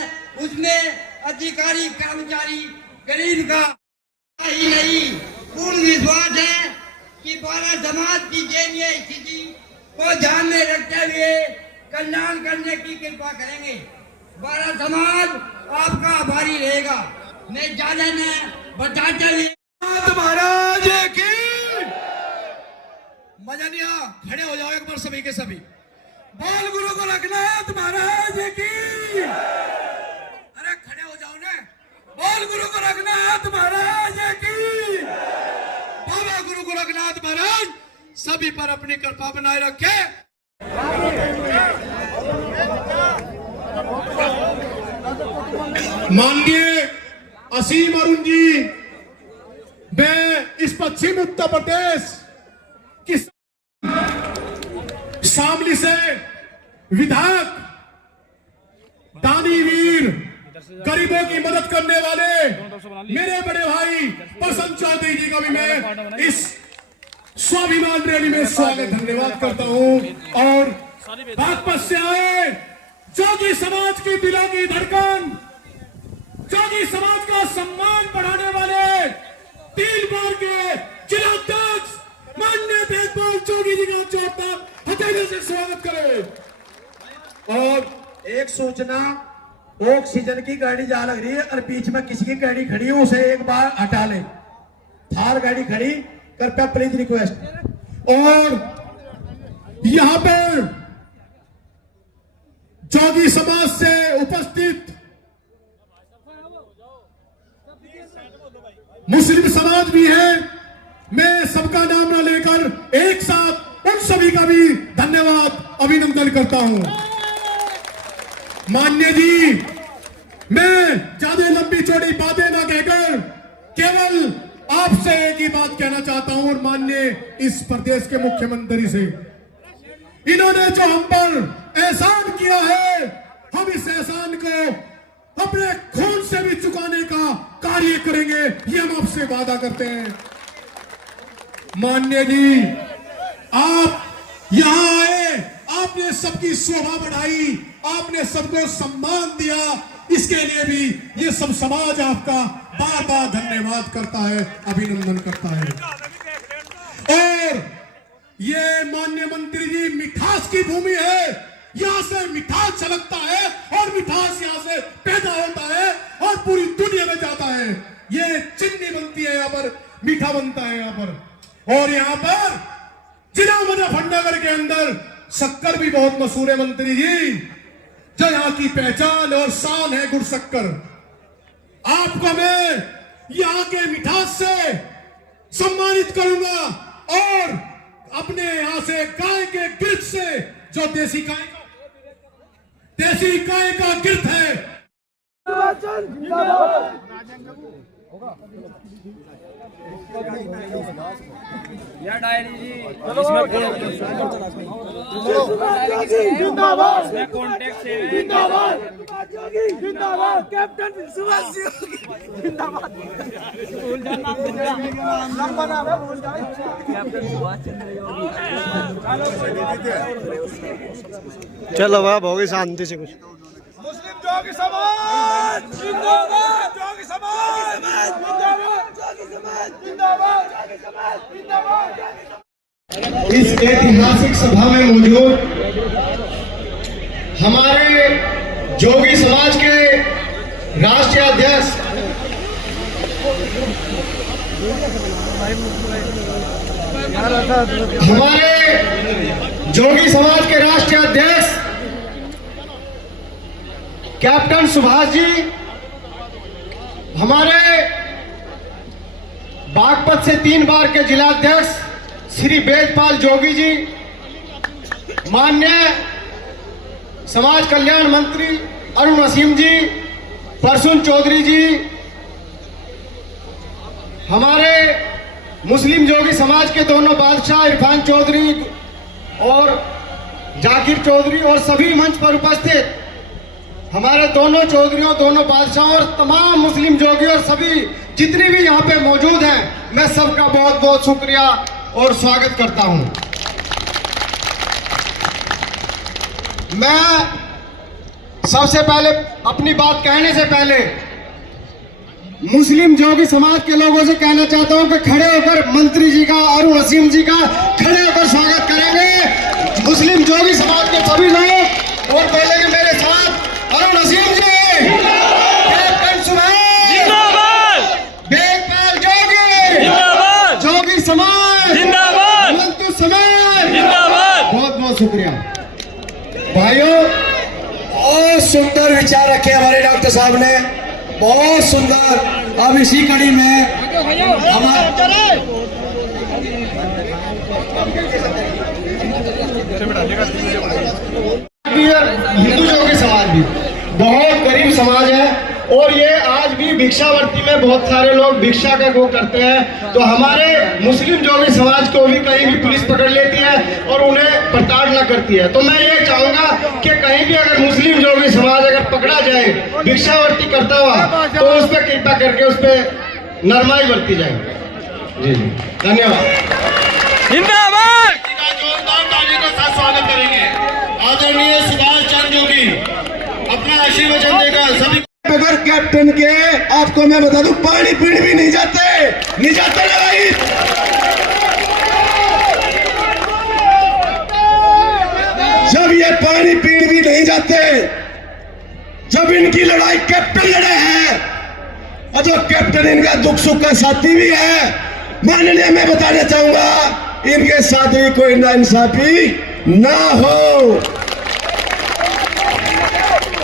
उसमें अधिकारी कर्मचारी गरीब का ही नहीं। पूर्ण विश्वास है कि 12 समाज की दयनीय स्थिति को ध्यान में रखते हुए कल्याण करने की कृपा करेंगे। 12 समाज आपका आभारी रहेगा। मैं ज्यादा न बताते हुए महाराज की मजनिया खड़े हो जाओ एक बार सभी के सभी। बोल गुरु गोरखनाथ महाराज की, अरे खड़े हो जाओ ने। बोल गुरु गोरखनाथ महाराज की, बाबा गुरु गोरखनाथ महाराज सभी पर अपनी कृपा बनाए रखे। माननीय असीम अरुण जी, मैं इस पश्चिम उत्तर प्रदेश की शामली से विधायक दानीवीर, गरीबों की मदद करने वाले मेरे बड़े भाई प्रसन्न चौधरी जी का भी मैं इस स्वाभिमान रैली में स्वागत धन्यवाद करता हूं। और बागपत से आए जोगी समाज की दिलों की धड़कन, जोगी समाज का सम्मान बढ़ाने वाले तीन बार के जिलाध्यक्ष माननीय भेदभाव जोगी जी का जोरदार हथेली से स्वागत करें। और एक सूचना, ऑक्सीजन की गाड़ी जा लग रही है और बीच में किसी की गाड़ी खड़ी है उसे एक बार हटा ले। थार गाड़ी खड़ी, कृपया प्लीज रिक्वेस्ट। और यहां पर जोगी समाज से उपस्थित मुस्लिम समाज भी है। मैं सबका नाम न लेकर एक साथ उन सभी का भी धन्यवाद अभिनंदन करता हूं। मान्य जी, मैं ज्यादा लंबी चौड़ी बातें ना कहकर केवल आपसे एक ही बात कहना चाहता हूं। और माननीय इस प्रदेश के मुख्यमंत्री से, इन्होंने जो हम पर एहसान किया है, हम इस एहसान को अपने खून से भी चुकाने का कार्य करेंगे, ये हम आपसे वादा करते हैं। माननीय जी, आप यहां आए, आपने सबकी शोभा बढ़ाई, आपने सबको सम्मान दिया, इसके लिए भी ये सब समाज आपका बार बार धन्यवाद करता है, अभिनंदन करता है। और ये माननीय मंत्री जी, मिठास की भूमि है, यहां से मिठास छलकता है और मिठास यहां से पैदा होता है और पूरी दुनिया में जाता है। ये चीनी बनती है यहाँ पर, मीठा बनता है यहाँ पर। और यहाँ पर जिला मुजफ्फरनगर के अंदर शक्कर भी बहुत मशहूर है मंत्री जी, जो यहाँ की पहचान और शान है गुड़ शक्कर। आपको मैं यहाँ के मिठास से सम्मानित करूंगा और अपने यहाँ से गाय के गिर्द से, जो देसी गाय का गिर्द है, चलो बाब हो गई शांति से कुछ। मुस्लिम जोगी समाज जिंदाबाद, जोगी समाज जिंदाबाद, जोगी समाज जिंदाबाद, जोगी समाज जिंदाबाद। इस ऐतिहासिक सभा में मौजूद हमारे जोगी समाज के राष्ट्रीय अध्यक्ष कैप्टन सुभाष जी, हमारे बागपत से 3 बार के जिलाध्यक्ष श्री वेदपाल जोगी जी, माननीय समाज कल्याण मंत्री अरुण असीम जी, परसुन चौधरी जी, हमारे मुस्लिम जोगी समाज के दोनों बादशाह इरफान चौधरी और जाकिर चौधरी और सभी मंच पर उपस्थित हमारे दोनों चौधरियों, दोनों बादशाहों और तमाम मुस्लिम जोगी और सभी जितने भी यहाँ पे मौजूद हैं, मैं सबका बहुत बहुत शुक्रिया और स्वागत करता हूँ। मैं सबसे पहले अपनी बात कहने से पहले मुस्लिम जोगी समाज के लोगों से कहना चाहता हूं कि खड़े होकर मंत्री जी का, अरुण असीम जी का खड़े होकर स्वागत करेंगे मुस्लिम जोगी समाज के सभी लोग, और बोलेंगे मेरे साथ अरुण असीम जी, कैप्टन सुभाष जिंदाबाद, वेदपाल जोगी जिंदाबाद, जोगी समाज जिंदाबाद, मंत्री समाज जिंदाबाद। बहुत बहुत शुक्रिया भाइयों। बहुत सुंदर विचार रखे हमारे डॉक्टर साहब ने, बहुत सुंदर। अब इसी कड़ी में हिंदू जोगी समाज भी बहुत गरीब समाज है और ये आज भी भिक्षावृत्ति में बहुत सारे लोग भिक्षा का वो करते हैं, तो हमारे मुस्लिम जोगी समाज को भी कहीं भी पुलिस पकड़ लेती है और उन्हें प्रताड़ना करती है। तो मैं ये चाहूंगा कि कहीं भी अगर मुस्लिम जोगी समाज अगर पकड़ा जाए भिक्षावृत्ति करता हुआ, तो उस पर कृपा करके उस पर नरमाई बरती जाए। जी जी, धन्यवाद। जिंदाबाद। जोरदार ताली के साथ स्वागत करेंगे आदरणीय सुभाष चंद्र जोगी, अपना आशीर्वचन देगा सभी। बगैर कैप्टन के आपको मैं बता दूं, पानी पीने भी नहीं जाते ना भाई। जब ये पानी पीने भी नहीं जाते, जब इनकी लड़ाई कैप्टन लड़े हैं और जो कैप्टन इनका दुख सुख का साथी भी है, माननीय मैं बताना चाहूंगा इनके साथ ही कोई नाइंसाफी ना हो।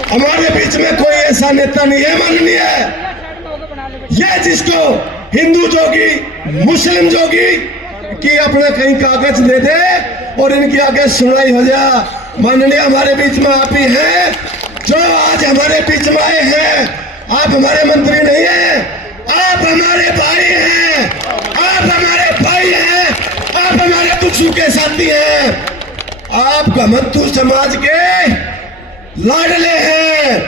हमारे बीच में कोई ऐसा नेता नहीं है माननीय, ये जिसको हिंदू जोगी, मुस्लिम जोगी की अपना कहीं कागज दे दे और इनकी आगे सुनाई हो जाए। माननीय हमारे बीच में आप ही हैं, जो आज हमारे बीच में आए हैं। आप हमारे मंत्री नहीं हैं, आप हमारे भाई हैं, आप हमारे भाई हैं, आप हमारे दुख सुख के साथी हैं। आप घमंतू समाज के लाडले हैं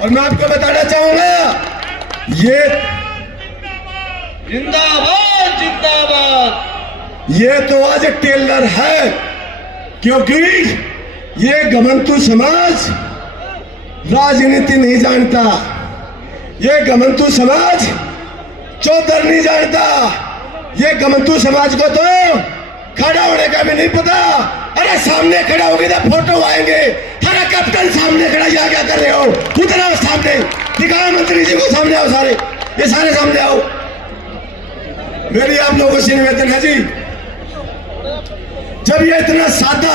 और मैं आपको बताना चाहूंगा, ये जिंदाबाद जिंदाबाद, ये तो आज एक टेलर है, क्योंकि ये घमंतू समाज राजनीति नहीं जानता, ये घमंतू समाज चौधर नहीं जानता, ये घमंतू समाज को तो खड़ा होने का भी नहीं पता। अरे सामने खड़ा होगे तो फोटो आएंगे, अरे कैप्टन सामने खड़ा, क्या कर रहे हो, उधर आओ सामने, दिखाओ मंत्री जी को, सामने आओ सारे, ये सारे सामने आओ। मेरी आप लोगों से निवेदन है जी, जब ये इतना सादा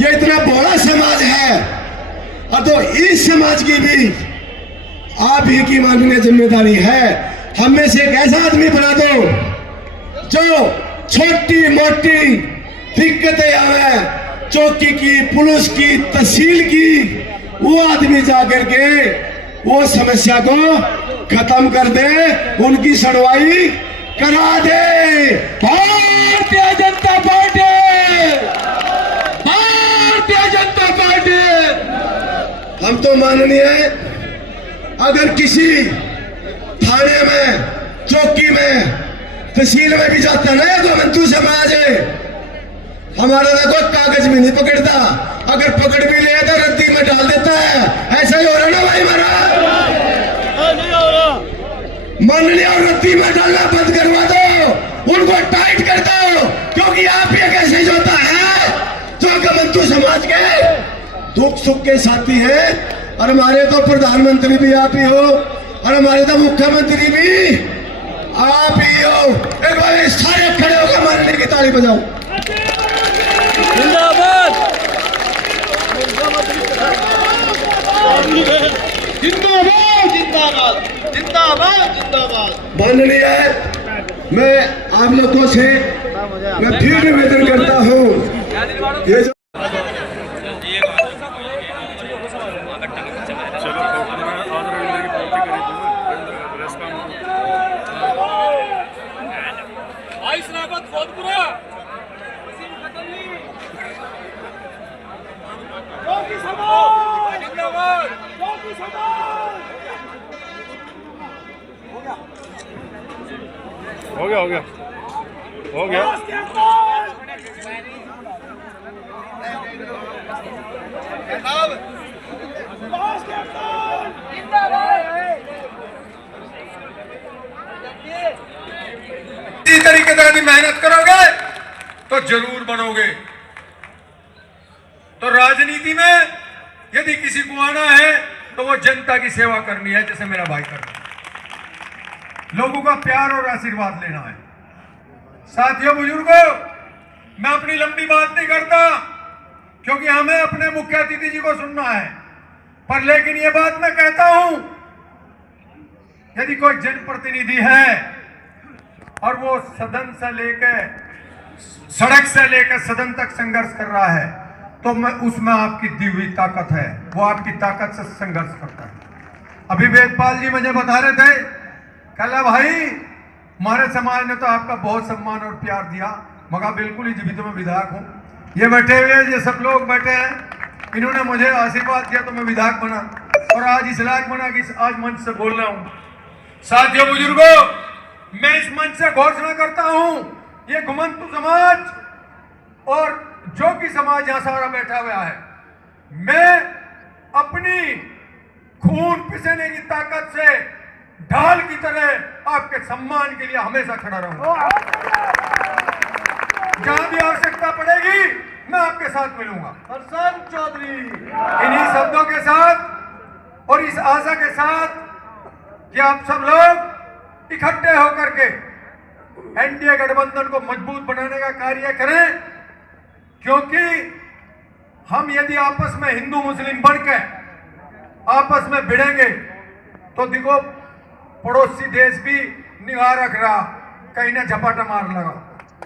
ये इतना बड़ा समाज है, और तो इस समाज की भी आप ही की माननीय जिम्मेदारी है। हम में से एक ऐसा आदमी बना दो जो छोटी मोटी दिक्कतें आवे, चौकी की, पुलिस की, तहसील की, वो आदमी जाकर के वो समस्या को खत्म कर दे, उनकी सुनवाई करा दे। Bharatiya Janata party, Bharatiya Janata party. हम तो माननीय, अगर किसी थाने में, चौकी में, तहसील में भी जाता ना तो मंतू समाज है, हमारा ना कोई कागज भी नहीं पकड़ता, अगर पकड़ भी ले तो रद्दी में डाल देता है। ऐसा ही हो रहा ना भाई महाराज? माननीय, और रद्दी में डालना बंद करवा दो, उनको टाइट कर दो, क्योंकि आप ये कैसे होता है जो मंतू समाज के दुख सुख के साथी हैं। और हमारे तो प्रधानमंत्री भी आप ही हो, और हमारे तो मुख्यमंत्री भी आप ही हो। एक बार सारे खड़े होकर माननीय की ताली बजाओ। जिंदाबाद, जिंदाबाद, जिंदाबाद, जिंदाबाद, जिंदाबाद। माननीय, मैं आप लोगों से मैं फिर निवेदन करता हूँ, ये जो हो गया, हो गया, हो गया। इसी तरीके से यदि मेहनत करोगे तो जरूर बनोगे। तो राजनीति में यदि किसी को आना है तो वो जनता की सेवा करनी है, जैसे मेरा भाई कर रहा है, लोगों का प्यार और आशीर्वाद लेना है। साथियों, बुजुर्गों, मैं अपनी लंबी बात नहीं करता क्योंकि हमें अपने मुख्य अतिथि जी को सुनना है, पर लेकिन ये बात मैं कहता हूं, यदि कोई जनप्रतिनिधि है और वो सदन से लेकर, सड़क से लेकर सदन तक संघर्ष कर रहा है, तो मैं उसमें आपकी दी हुई ताकत है, वो आपकी ताकत से संघर्ष करता है। अभी वेदपाल जी मुझे बता रहे थे, कल भाई हमारे समाज ने तो आपका बहुत सम्मान और प्यार दिया, मगर बिल्कुल ही जीवित में विधायक हूँ। ये बैठे हुए ये सब लोग बैठे हैं, इन्होंने मुझे आशीर्वाद दिया तो मैं विधायक बना, और आज इस लायक बना कि आज मंच से बोल रहा हूँ। साथियों, बुजुर्गों, मैं इस मंच से घोषणा करता हूँ, ये घुमंतु समाज और जोगी समाज यहाँ सारा बैठा हुआ है, मैं अपनी खून पसीने की ताकत से ढाल की तरह आपके सम्मान के लिए हमेशा खड़ा रहूंगा। जहां भी आवश्यकता पड़ेगी मैं आपके साथ मिलूंगा। हरसन चौधरी, इन्हीं शब्दों के साथ और इस आशा के साथ कि आप सब लोग इकट्ठे होकर के एनडीए गठबंधन को मजबूत बनाने का कार्य करें, क्योंकि हम यदि आपस में हिंदू मुस्लिम बनकर आपस में भिड़ेंगे तो देखो पड़ोसी देश भी निगाह रख रहा, कहीं ना झपाटा मार लगा।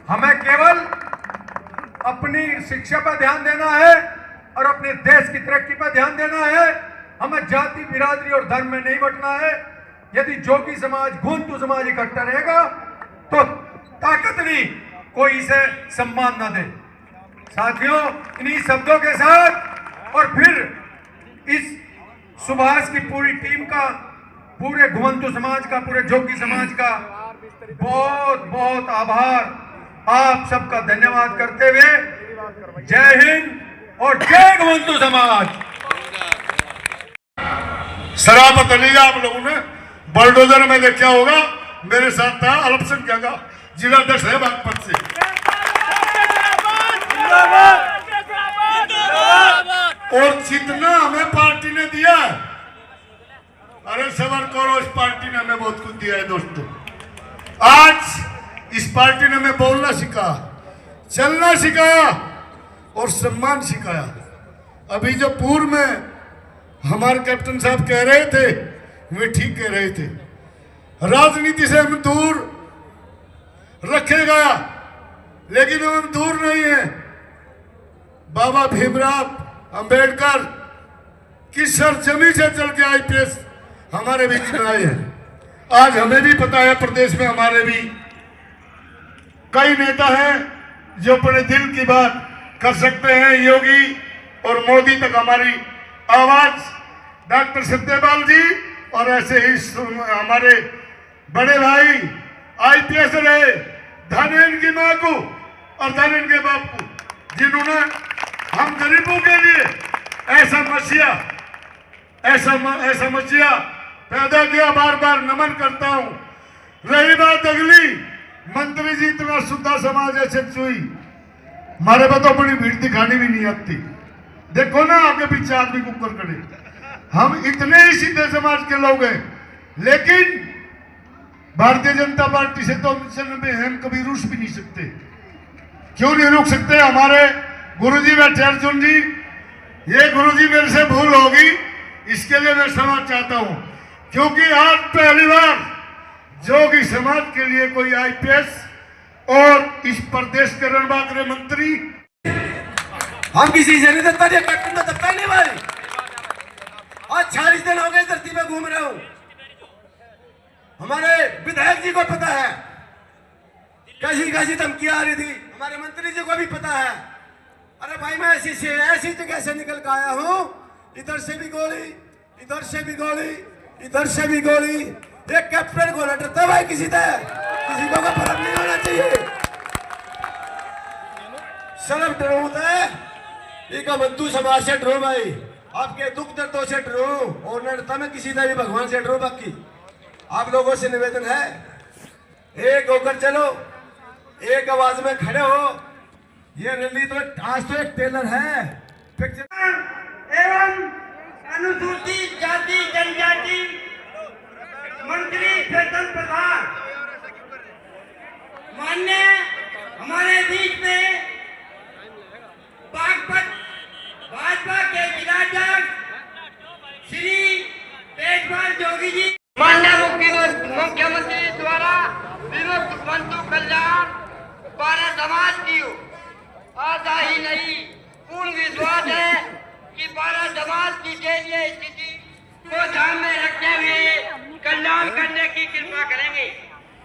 हमें केवल अपनी शिक्षा पर ध्यान देना है और अपने देश की तरक्की पर ध्यान देना है। हमें जाति, बिरादरी और धर्म में नहीं बंटना है। यदि जोगी समाज, घुमंतु समाज इकट्ठा रहेगा तो ताकत नहीं कोई इसे सम्मान न दे। साथियों, इन्हीं शब्दों के साथ और फिर इस सुभाष की पूरी टीम का, पूरे घुमंतु समाज का, पूरे जोगी समाज का बहुत बहुत आभार, आप सबका धन्यवाद करते हुए जय हिंद और जय घुमंतु समाज। सराहत लीजिए आप लोगों ने। बलडोजर में देखा होगा, मेरे साथ था अल्पसंख्यक का जिलाध्यक्ष है बागपत से। और जितना हमें पार्टी ने दिया, अरे सबर करो, इस पार्टी ने हमें बहुत कुछ दिया है दोस्तों। आज इस पार्टी ने हमें बोलना सिखा, चलना सिखा, और सम्मान सिखाया। अभी जो पूर्व में हमारे कैप्टन साहब कह रहे थे, वे ठीक कह रहे थे। राजनीति से हम दूर रखे गया, लेकिन हम दूर नहीं है। बाबा भीमराव अंबेडकर की सरजमी से चल के आईपीएस हमारे बीच में आए हैं। आज हमें भी पता है, प्रदेश में हमारे भी कई नेता हैं जो अपने दिल की बात कर सकते हैं। योगी और मोदी तक हमारी आवाज, डॉक्टर सत्यपाल जी और ऐसे ही हमारे बड़े भाई आईपीएस रहे, धन इनकी मां को और धन इनके बाप को, जिन्होंने हम गरीबों के लिए ऐसा मसीहा पैदा किया। बार बार नमन करता हूं। रही बात अगली, मंत्री जी इतना शुद्धा समाज ऐसे चुई, हमारे को तो अपनी भीड़ दिखानी भी नहीं आती। देखो ना आगे पीछे आदमी कुकर करे। हम इतने ही सीधे समाज के लोग हैं, लेकिन भारतीय जनता पार्टी से तो मिशन में हम कभी रुस भी नहीं सकते। क्यों नहीं रुक सकते? हमारे गुरुजी बैठे अर्जुन जी, ये गुरुजी मेरे से भूल होगी, इसके लिए मैं क्षमा चाहता हूं। क्योंकि आज पहली बार जोगी समाज के लिए कोई आईपीएस और इस प्रदेश के रणबांकुरे मंत्री, हम किसी से नहीं दत्ता, कैप्टन तो दत्ता ही नहीं भाई। आज 40 दिन हो गए धरती पे घूम रहे हूं। हमारे विधायक जी को पता है कैसी कैसी धमकी आ रही थी, हमारे मंत्री जी को भी पता है। अरे भाई मैं ऐसी जगह से निकल के आया हूं, इधर से भी गोली, इधर से भी गोली, इधर से भी गोली। एक कैप्टन को न डरता भाई किसी को फर्क नहीं होना चाहिए। शर्म डरो एक बंधु समाज से डरो भाई, आपके दुख दर्दों से डरो और नड़ता में किसी का भी भगवान से डरो। बाकी आप लोगों से निवेदन है, एक होकर चलो, एक आवाज में खड़े हो। ये रैली तो आज तो एक टेलर है। एवं अनुसूचित जाति जनजाति मंत्री चेतन प्रधान मान्य हमारे बीच में बागपत भाजपा के जिलाध्यक्ष श्री तेजपाल जोगी जी, माननीय मुख्यमंत्री द्वारा विमुक्त बंधु कल्याण बारह समाज की आशा ही नहीं, पूर्ण विश्वास है कि बारह समाज की दयनीय स्थिति को ध्यान में रखते हुए कल्याण करने की कृपा करेंगे।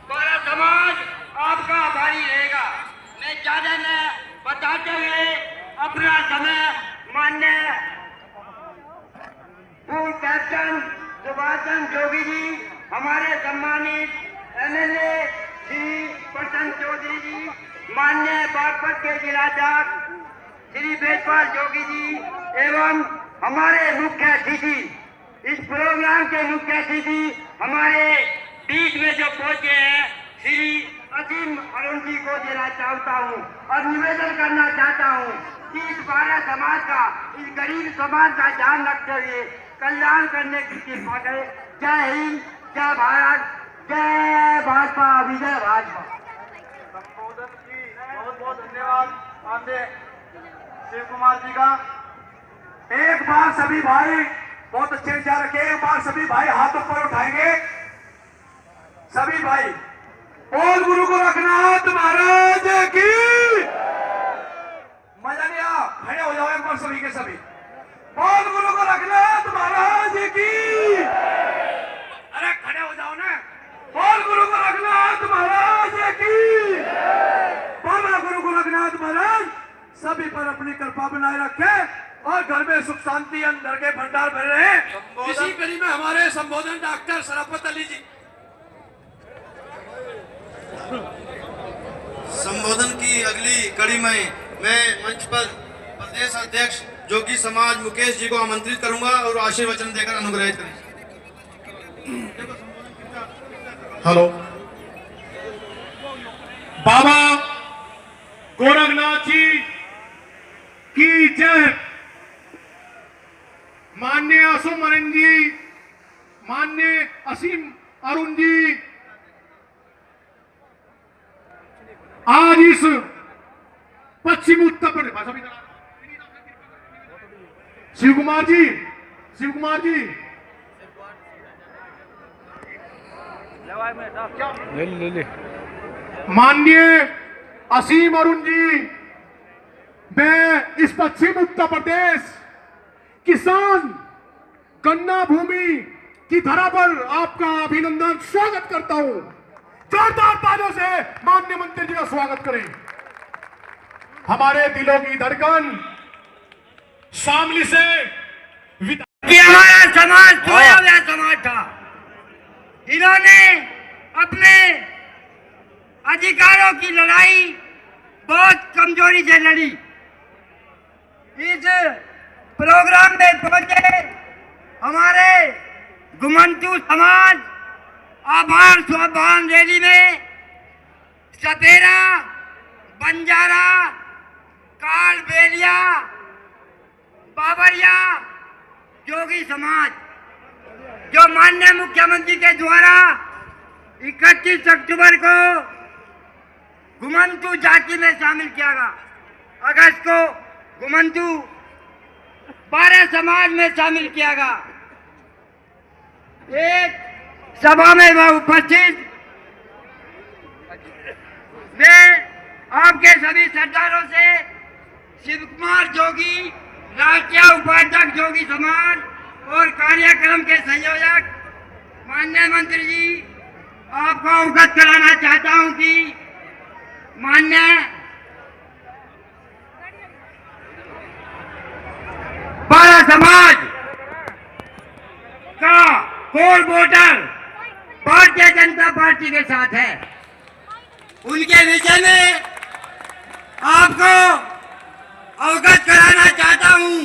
बारह समाज आपका आभारी रहेगा। मैं ज्यादा न बताते हुए अपना समय मान्य पूर्व कैप्टन सुभाष चंद्र जोगी जी, हमारे सम्मानित एमएलए श्री प्रसन्न चौधरी जी, माननीय बागपत के जिलाध्यक्ष श्री तेजपाल जोगी जी एवं हमारे मुख्य अतिथि, इस प्रोग्राम के मुख्य अतिथि हमारे बीच में जो पहुंचे हैं श्री असीम अरुण जी को देना चाहता हूं और निवेदन करना चाहता हूं कि इस बारह समाज का, इस गरीब समाज का ध्यान रखते हुए कल्याण करने की कृपा करें। जय हिंद, जय भारत, जय भाजपा, विजय भाजपा। संबोधन की बहुत बहुत धन्यवाद आंदे शिव कुमार जी का। एक बार सभी भाई बहुत अच्छे विचार रखे, एक बार सभी भाई हाथ ऊपर उठाएंगे। सभी भाई बोल गुरु गोरखनाथ महाराज की। मजा नहीं आया, खड़े हो जाओ एक बार सभी के सभी। बोल गुरु गोरखनाथ महाराज की। अरे खड़े हो जाओ ना। बोल गुरु गोरखनाथ महाराज की। बोल गुरु गोरखनाथ महाराज सभी पर अपनी कृपा बनाए रखे और घर में सुख शांति अंदर के भंडार भर रहे। इसी कड़ी में हमारे संबोधन डॉक्टर शराफत अली जी। संबोधन की अगली कड़ी में मैं मंच पर प्रदेश अध्यक्ष जोगी समाज मुकेश जी को आमंत्रित करूंगा और आशीर्वचन देकर अनुग्रहित करें। हेलो, बाबा गोरखनाथ जी की जय। माननीय असीम अरुण जी, माननीय असीम अरुण जी, आज इस पश्चिम उत्तर प्रदेश शिव कुमार जी, शिव कुमार जी, माननीय असीम अरुण जी, मैं इस पश्चिम उत्तर प्रदेश किसान गन्ना भूमि की धरा पर आपका अभिनंदन स्वागत करता हूं। जोरदार तालियों से माननीय मंत्री जी का स्वागत करें। हमारे दिलों की धड़कन शामली से कि हमारा समाज सोया हुआ समाज था। इन्होंने अपने अधिकारों की लड़ाई बहुत कमजोरी से लड़ी। इस प्रोग्राम में पहुंचे हमारे घुमंतू समाज आभार स्वाभिमान रैली में सपेरा, बंजारा, कालबेलिया, बाबरिया, जोगी समाज, जो माननीय मुख्यमंत्री के द्वारा 31 अक्टूबर को घुमंतू जाति में शामिल किया गया। अगस्त को घुमंतू 12 समाज में शामिल किया गया। एक सभा में वह उपस्थित मैं आपके सभी सरदारों से शिव कुमार जोगी, राष्ट्रीय उपाध्यक्ष जोगी समाज और कार्यक्रम के संयोजक माननीय मंत्री जी, आपको अवगत कराना चाहता हूं कि माननीय बारह समाज का core voter Bharatiya Janata party के साथ है। उनके विषय में आपको अवगत कराना चाहता हूं।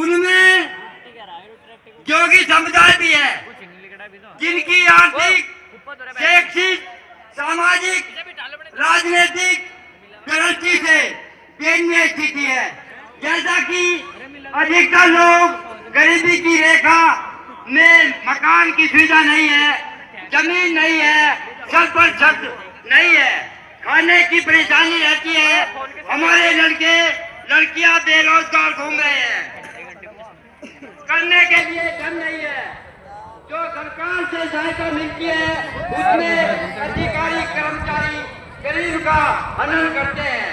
उनमें जोगी समुदाय भी है, जिनकी आर्थिक, शैक्षिक, सामाजिक, राजनीतिक दृष्टि से दयनीय स्थिति है। जैसा कि अधिकतर लोग गरीबी की रेखा में मकान की सुविधा नहीं है, जमीन नहीं है, छत पर छत नहीं है, खाने की परेशानी रहती है। हमारे लड़के लड़कियां बेरोजगार घूम रहे हैं, करने के लिए धन नहीं है। जो सरकार से सहायता मिलती है उसमें अधिकारी कर्मचारी गरीब का हनन करते हैं,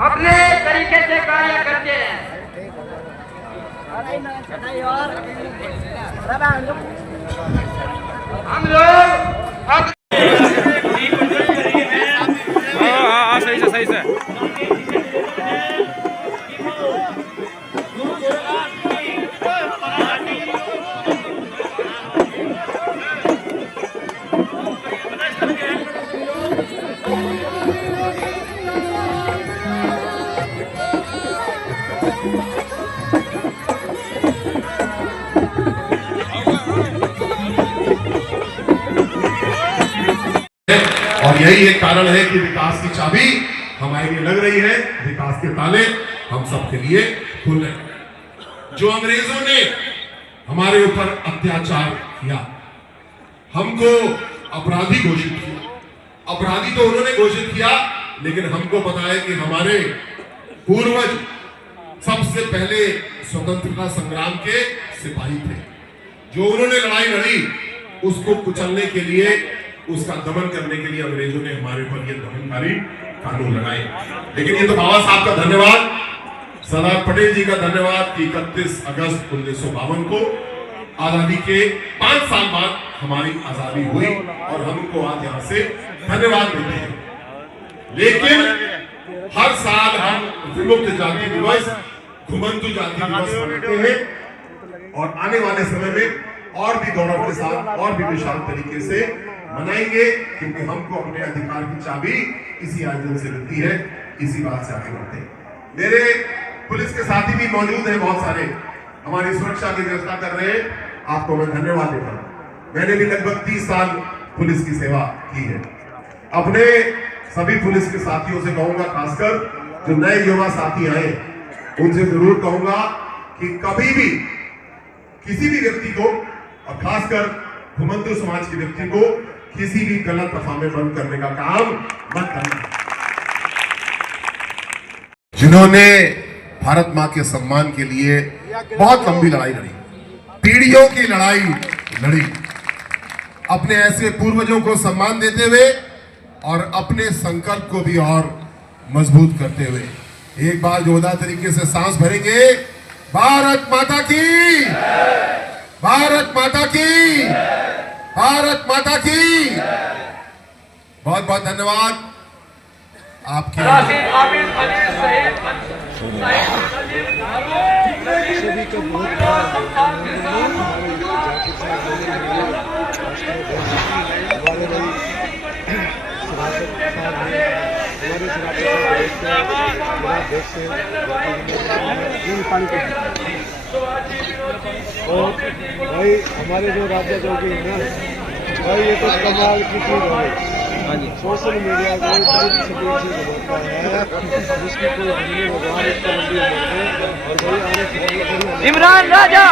अपने तरीके से कार्य करते हैं। हम लोग अब सही से और यही एक कारण है कि विकास की चाबी हमारे लिए लग रही है, विकास के ताले हम सबके लिए खुल रहे हैं। जो अंग्रेजों ने हमारे ऊपर अत्याचार किया, हमको अपराधी घोषित किया, अपराधी तो उन्होंने घोषित किया, लेकिन हमको पता है कि हमारे पूर्वज सबसे पहले स्वतंत्रता संग्राम के सिपाही थे। जो उन्होंने लड़ाई लड़ी, उसको कुचलने के लिए, उसका दमन करने के लिए अंग्रेजों ने हमारे ऊपर ये दमनकारी कानून लगाए। लेकिन ये तो बाबा साहब का धन्यवाद, सरदार पटेल जी का धन्यवाद कि 31 अगस्त 1952 को आजादी के 5 साल बाद हमारी आजादी हुई और हम उनको आज यहाँ से धन्यवाद देते हैं। लेकिन हर साल हम विमुक्त जाति दिवस, घुमंतू जाति दिवस मनाते हैं और आने वाले समय में और भी गौरव के साथ और भी विशाल तरीके से मनाएंगे, क्योंकि हमको अपने अधिकार की चाबी इसी आयोजन से मिलती है। इसी बात से आगे बढ़ते हैं। मेरे पुलिस के साथी भी मौजूद हैं, बहुत सारे हमारी सुरक्षा की व्यवस्था कर रहे हैं, आपको मैं धन्यवाद देता हूं। मैंने भी लगभग 30 साल पुलिस की सेवा की है। अपने सभी पुलिस के साथियों से कहूंगा, खासकर जो नए युवा साथी आए, उनसे जरूर कहूंगा कि कभी भी किसी भी व्यक्ति को, और खासकर घुमंतू समाज के व्यक्ति को, किसी भी गलत अफवाह में बंद करने का काम मत करना। जिन्होंने भारत मां के सम्मान के लिए बहुत लंबी लड़ाई लड़ी, पीढ़ियों की लड़ाई लड़ी, अपने ऐसे पूर्वजों को सम्मान देते हुए और अपने संकल्प को भी और मजबूत करते हुए एक बार जोरदार तरीके से सांस भरेंगे। भारत माता की, भारत माता की, भारत माता की। बहुत बहुत धन्यवाद आपके। और भाई हमारे जो राज्य जोगी है ना भाई, ये तो कमाल की चीज है। सोशल मीडिया को बड़ी सटीक से बताता है, जिसकी कोई हमने भगवान इसको लंबी उम्र दे। और भाई आने इमरान राजा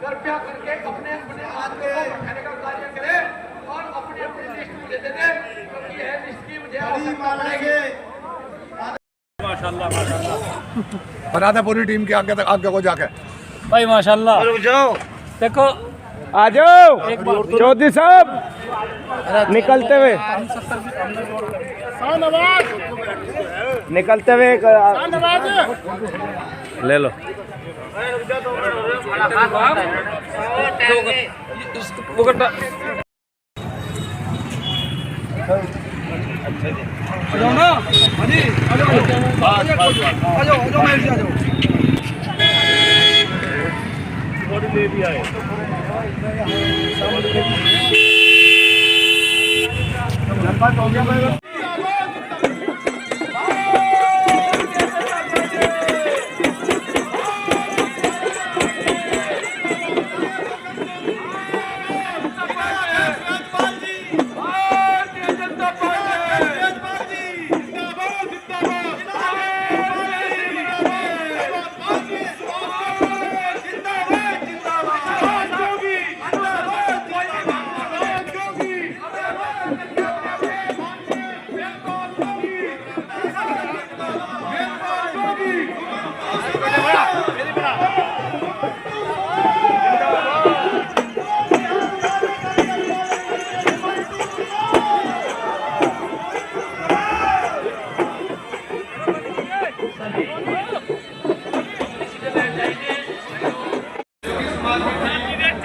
कृपया करके अपने अपने आदमी को बैठाने का कार्य करें और अपने अपने लिस्ट दे दें, क्योंकि यह लिस्ट की मुझे आवश्यकता पड़ेगी। माशाल्लाह माशाल्लाह बना दे पूरी टीम के आगे तक, आगे को जाके भाई माशाल्लाह। रुक जाओ, देखो आ जाओ चौधरी साहब निकलते हुए, निकलते हुए ले लो।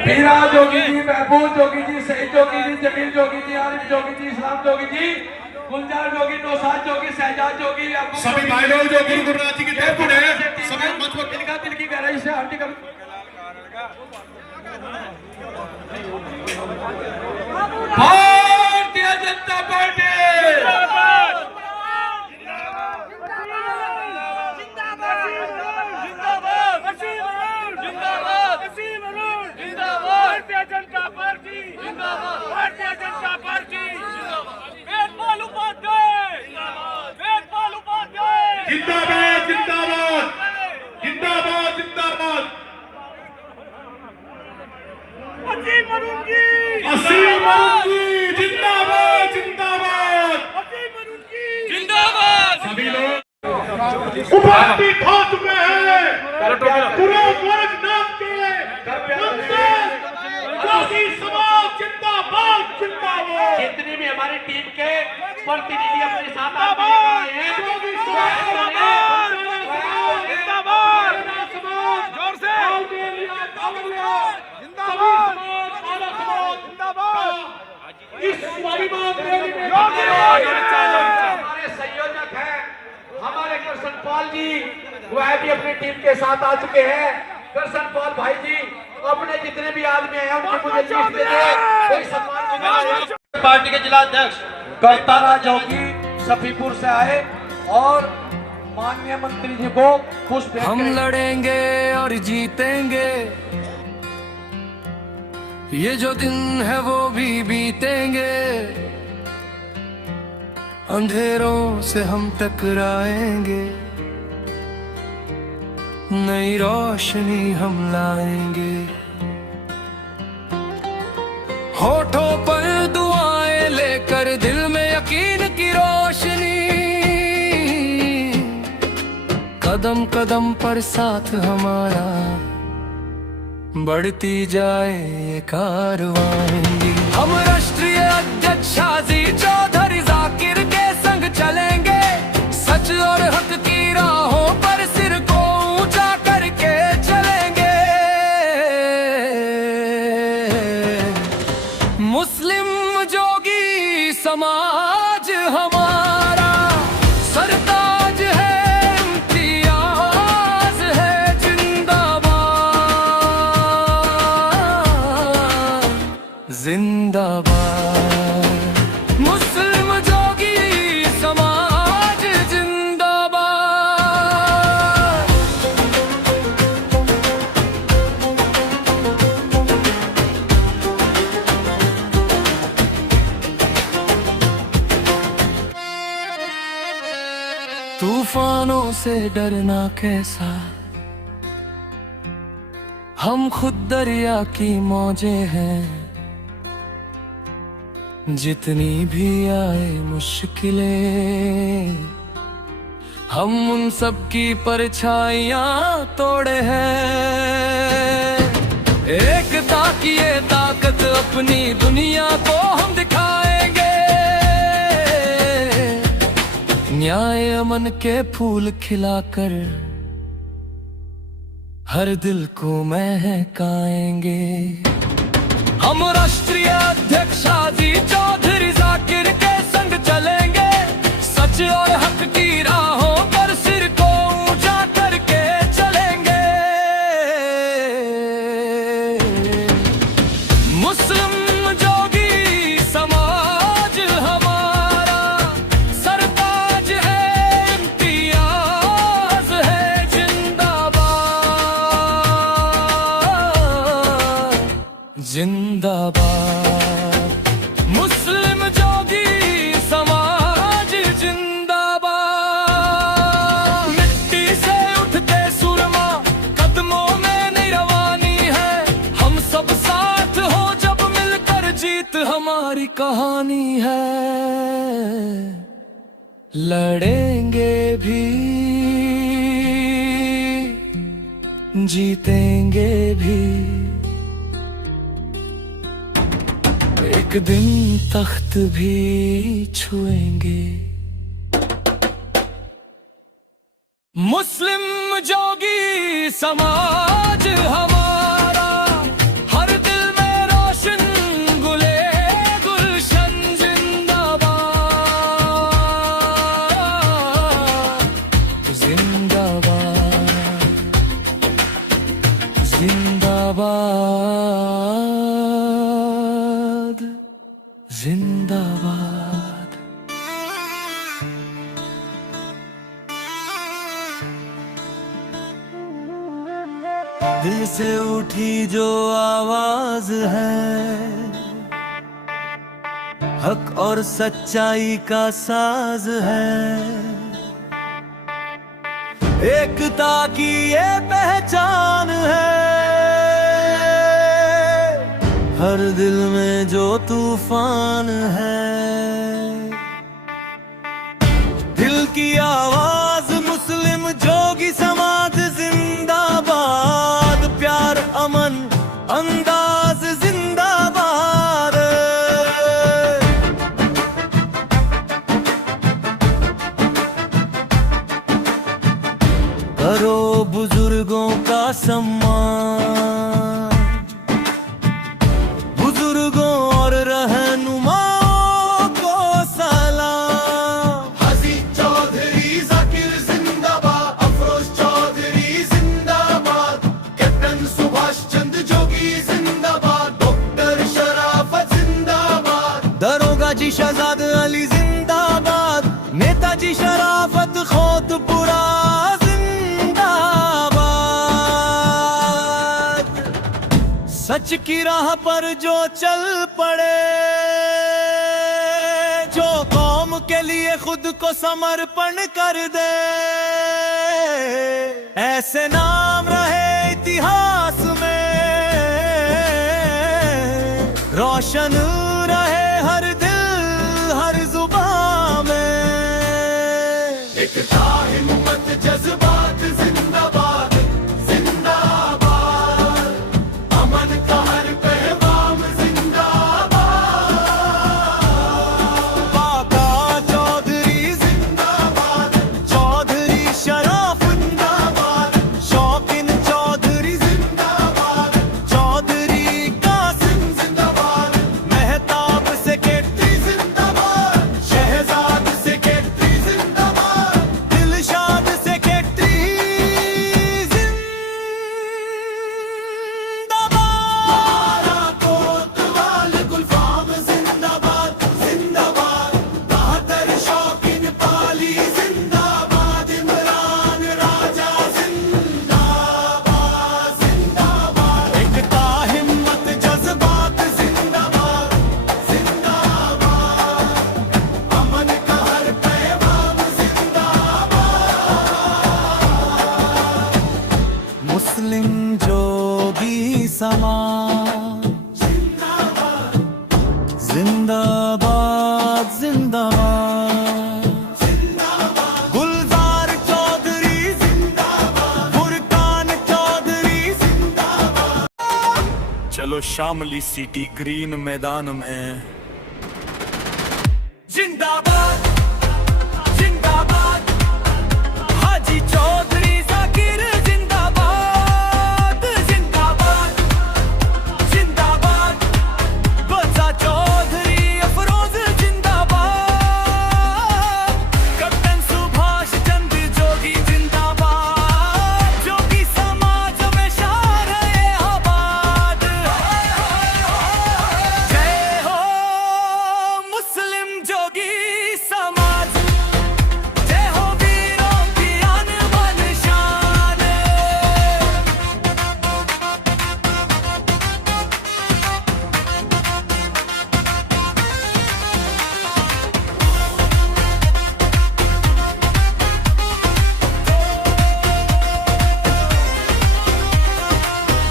हीरा जोगी जी, महबूब जोगी जी, सईद जोगी जी, जमील जोगी जी, आरिफ जोगी जी, इस्लाम जोगी जी, गुलजार जोगी, नौसाद जोगी, शहजाद जोगी, सभी भाई लोग जो गुरु गुरुनाथ जी की तरफ खड़े हैं, सभी मंच पर इनका दिल की गहराई से हार्दिक भारतीय जनता पार्टी जिंदाबाद जिंदाबाद जिंदाबाद जिंदाबाद। असीम अरुण जी जिंदाबाद जिंदाबाद। सभी लोग उपस्थित हो चुके हैं पूरे नाम के जोगी समाज जिंदाबाद जिंदाबाद। जितनी भी हमारी टीम के प्रतिनिधि अपने साथ आए हैं, जोर से जिंदाबाद। पाल जी वह भी अपनी टीम के साथ आ चुके हैं। दर्शन पाल भाई जी अपने जितने भी आदमी हैं उनके मुझे लिस्ट दे दें, कोई सम्मान मिलेगा। पार्टी के जिला अध्यक्ष कवतारा जोगी सफीपुर से आए और माननीय मंत्री जी को पुष्प भेंट हम करें। लड़ेंगे और जीतेंगे, ये जो दिन है वो भी बीतेंगे, अंधेरों से हम टकराएंगे, नई रोशनी हम लाएंगे। होठों पर दुआएं लेकर दिल में यकीन की रोशनी, कदम कदम पर साथ हमारा बढ़ती जाए ये कारवानी। हम राष्ट्रीय अध्यक्ष हाजी चौधरी जाकिर के संग चलेंगे, सच और हक की राहों पर सिर को ऊंचा करके चलेंगे। मुस्लिम जोगी समाज हमारा सरताज है, इम्तियाज है, जिंदाबाद जिंदाबाद। मुस्लिम जोगी समाज जिंदाबाद। तूफानों से डरना कैसा, हम खुद दरिया की मौजें हैं, जितनी भी आए मुश्किलें हम उन सब की परछाइयां तोड़े हैं। एकता की ये ताकत अपनी दुनिया को हम दिखाएंगे, न्याय अमन के फूल खिलाकर हर दिल को महकाएंगे। हम राष्ट्रीय अध्यक्ष हाजी चौधरी जाकिर के संग चलेंगे, सच और हक की राहों पर सिर को ऊंचा करके चलेंगे। मुस्लिम जोगी समाज हमारा सरताज है, इम्तियाज है, जिंदाबाद जिंदाबाद। मुस्लिम जोगी समाज जिंदाबाद। मिट्टी से उठते सुरमा कदमों में नहीं रवानी है, हम सब साथ हो जब मिलकर जीत हमारी कहानी है। लड़ेंगे भी जीतेंगे भी, एक दिन तख्त भी छुएंगे। मुस्लिम जोगी समाज हमारा हर दिल में रोशन गुले गुलशन, जिंदाबाद जिंदाबाद जिंदाबाद जिंदाबाद। दिल से उठी जो आवाज है, हक और सच्चाई का साज है, एकता की ये पहचान है। हर दिल में जो तूफान है, दिल की आवाज मुस्लिम जोगी समाज जिंदाबाद, प्यार अमन अंदाज जिंदाबाद। करो बुजुर्गों का सम्मान, बुजुर्गों और रहनुमाओं को सलाम। हाजी चौधरी जाकिर जिंदाबाद। दरोगा जी शहजाद अली जिंदाबाद, नेताजी शराफत खोतपुरा जिंदाबाद। सच की राह पर जो चल पड़े, जो कौम के लिए खुद को समर्पण कर दे, ऐसे नाम रहे इतिहास में, रोशन रहे हर दिल हर जुबान में। एकता हिम्मत जज्बात जिंदाबाद जिंदाबाद, अमन का हर पैगाम जिंदाबाद। बाबा चौधरी जिंदाबाद, चौधरी शराफ जिंदाबाद, शौकीन चौधरी जिंदाबाद, चौधरी कासिम जिंदाबाद, मेहताब सेक्रेटरी जिंदाबाद, शहजाद सेक्रेटरी जिंदाबाद, दिलशाद सेक्रेटरी जिंदाबाद। कोतवाल गुलफाम जिंदाबाद जिंदाबाद, बहादुर शौकीन पाली जिंदाबाद, इमरान राजा जिंदाबाद जिंदाबाद। एकता हिम्मत जज्बात जिंदाबाद जिंदाबाद, अमन का हर पैगाम जिंदाबाद। मुस्लिम जोगी समाज जिंदाबाद जिंदाबाद जिंदाबाद। गुलजार चौधरी जिंदाबाद, फुरकान चौधरी जिंदाबाद। चलो शामली सिटी ग्रीन मैदान में जिंदाबाद जिंदाबाद। हाजी चौधरी जाकिर जिंदाबाद जिंदाबाद जिंदाबाद। बच्चा चौधरी अफरोज जिंदाबाद, कैप्टन सुभाष चंद्र जोगी जिंदाबाद, जोगी समाज में शान रहे आबाद। जय हो मुस्लिम जोगी समाज, जय हो वीरों की आन बान शान।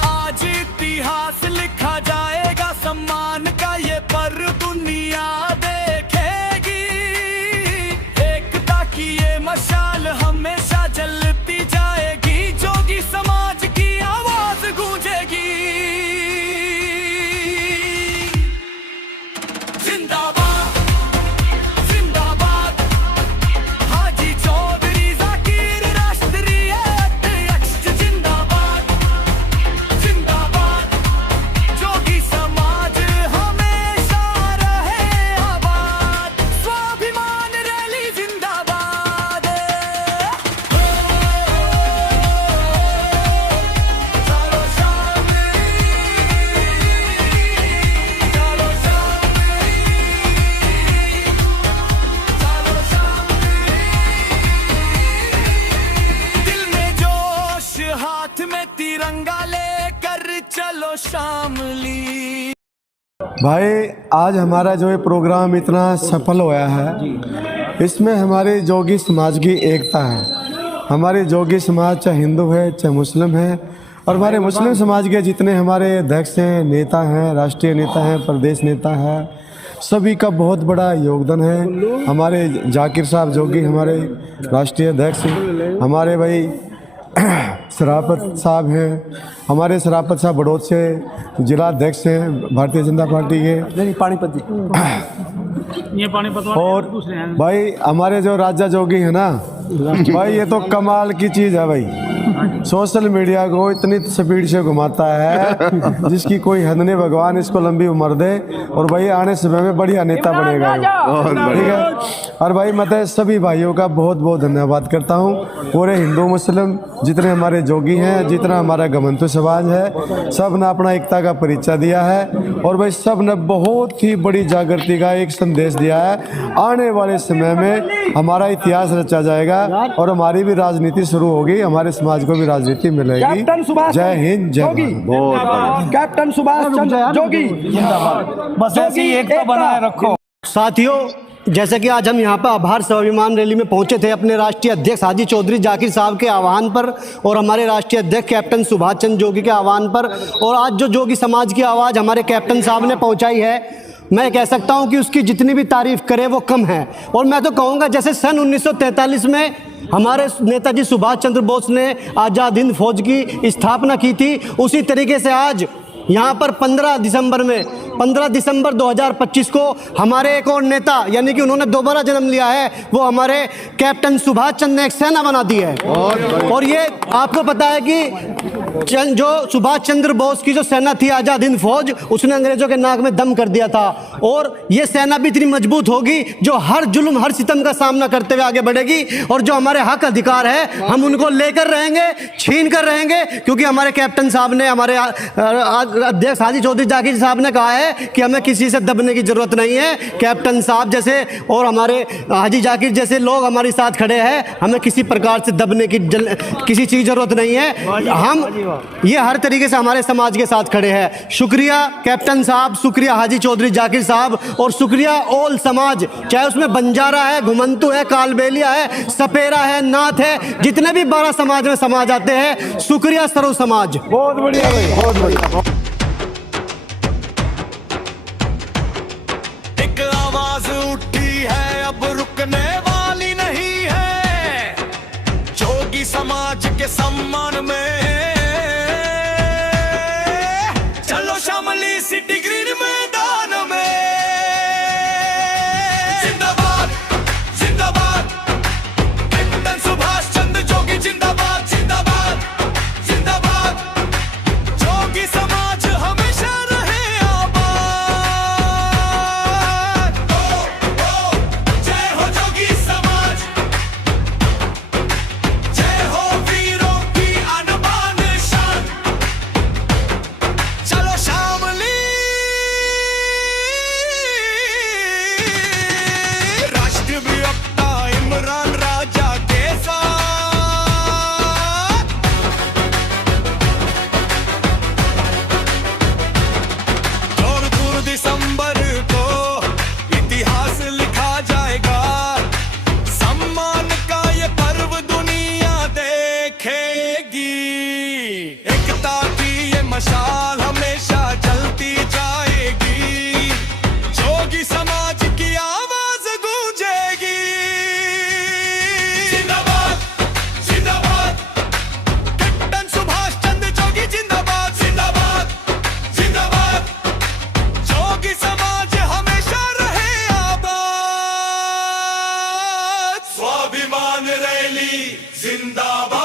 आज इतिहास लिखा जाएगा सम्मान का ये पर दुनिया देखेगी। एकता की ये मशाल हमेशा जलती जाएगी, जोगी समाज की आवाज गूंजेगी। जिंदाबाद जिंदाबाद। हाजी चौधरी जाकिर राष्ट्रीय अध्यक्ष जिंदाबाद जिंदाबाद। जोगी समाज हमेशा रहे आबाद, स्वाभिमान रैली जिंदाबाद। चलो शामिल, चलो शामिल। दिल में जोश, हाथ में तिरंगा लेकर चलो शामली। भाई आज हमारा जो ये प्रोग्राम इतना सफल हुआ है, इसमें हमारे जोगी समाज की एकता है। हमारे जोगी समाज चाहे हिंदू है चाहे मुस्लिम है, और हमारे मुस्लिम समाज के जितने हमारे अध्यक्ष हैं, नेता हैं, राष्ट्रीय नेता हैं, प्रदेश नेता हैं, सभी का बहुत बड़ा योगदान है। हमारे जाकिर साहब जोगी हमारे राष्ट्रीय अध्यक्ष, हमारे भाई शराफत साहब हैं, हमारे शराफत साहब बड़ौद से जिला अध्यक्ष हैं भारतीय जनता पार्टी के। पानीपत ये पानीपत और दूसरे हैं भाई हमारे जो राजा जोगी है ना भाई, ये तो कमाल की चीज़ है भाई। सोशल मीडिया को इतनी स्पीड से घुमाता है जिसकी कोई हद नहीं। भगवान इसको लंबी उम्र दे और भाई आने समय में बढ़िया नेता बनेगा ये। ठीक है। और भाई मैं तो सभी भाइयों का बहुत बहुत धन्यवाद करता हूँ। पूरे हिंदू मुस्लिम जितने हमारे जोगी हैं, जितना हमारा घमंतु समाज है, सब ने अपना एकता का परिचय दिया है और भाई सब ने बहुत ही बड़ी जागृति का एक संदेश दिया है। आने वाले समय में हमारा इतिहास रचा जाएगा और हमारी भी राजनीति शुरू होगी, हमारे समाज को भी राजनीति मिलेगी। जय हिंद, जय भारत। कैप्टन सुभाष चंद्र जोगी बस ऐसी एकता बनाए रखो। साथियों, जैसे कि आज हम यहाँ पर आभार स्वाभिमान रैली में पहुँचे थे अपने राष्ट्रीय अध्यक्ष हाजी चौधरी जाकिर साहब के आह्वान पर और हमारे राष्ट्रीय अध्यक्ष कैप्टन सुभाष चंद्र जोगी के आह्वान पर, और आज जो जोगी समाज की आवाज़ हमारे कैप्टन साहब ने पहुँचाई है, मैं कह सकता हूं कि उसकी जितनी भी तारीफ करे वो कम है। और मैं तो कहूंगा जैसे सन 1943 में हमारे नेताजी सुभाष चंद्र बोस ने आज़ाद हिंद फौज की स्थापना की थी, उसी तरीके से आज यहाँ पर 15 दिसंबर 2025 को हमारे एक और नेता यानी कि उन्होंने दोबारा जन्म लिया है, वो हमारे कैप्टन सुभाष चंद्र ने एक सेना बना दी है। और ये आपको पता है कि जो सुभाष चंद्र बोस की जो सेना थी आज़ाद हिंद फौज, उसने अंग्रेजों के नाक में दम कर दिया था। और ये सेना भी इतनी मजबूत होगी जो हर जुल्म हर सितम का सामना करते हुए आगे बढ़ेगी और जो हमारे हक अधिकार है हम उनको लेकर रहेंगे, छीन कर रहेंगे, क्योंकि हमारे कैप्टन साहब ने, हमारे अध्यक्ष हाजी चौधरी जाकिर साहब ने कहा है कि हमें किसी से दबने की जरूरत नहीं है। कैप्टन साहब जैसे और हमारे हाजी जाकिर जैसे लोग हमारे साथ खड़े हैं, हमें किसी प्रकार से दबने की किसी चीज़ जरूरत नहीं है। हम ये हर तरीके से हमारे समाज के साथ खड़े हैं। शुक्रिया कैप्टन साहब, शुक्रिया हाजी चौधरी जाकिर साहब और शुक्रिया ऑल समाज, चाहे उसमें बंजारा है, घुमंतु है, कालबेलिया है, सपेरा है, नाथ है, जितने भी 12 समाज में समाज आते हैं, शुक्रिया सर्व समाज। बहुत बढ़िया भाई, बहुत बढ़िया। एक आवाज उठी है अब रुकने वाली नहीं है, जोगी समाज के सम्मान में चलो शामली सिटी ग्रीन मैदान में। जिंदाबाद जिंदाबाद कैप्टन सुभाष चंद्र जोगी, जिंदाबाद जिंदाबाद जिंदाबाद, जोगी समाज हमेशा रहे आबाद। जय हो जोगी समाज, जय हो वीरों की अनबान शान। चलो शामली राष्ट्र भी अपना इमरान राजा के साथ, 2 दिसंबर को इतिहास लिखा जाएगा, सम्मान का ये पर्व दुनिया देखेगी। एकता की ये मशाल हमेशा जलती जाएगी, जोगी समाज की आवाज गूंजेगी। जिंदाबाद जिंदाबाद कैप्टन सुभाष चंद्र जोगी, जिंदाबाद जिंदाबाद जिंदाबाद, जोगी समाज हमेशा रहे आबाद। स्वाभिमान रैली जिंदाबाद।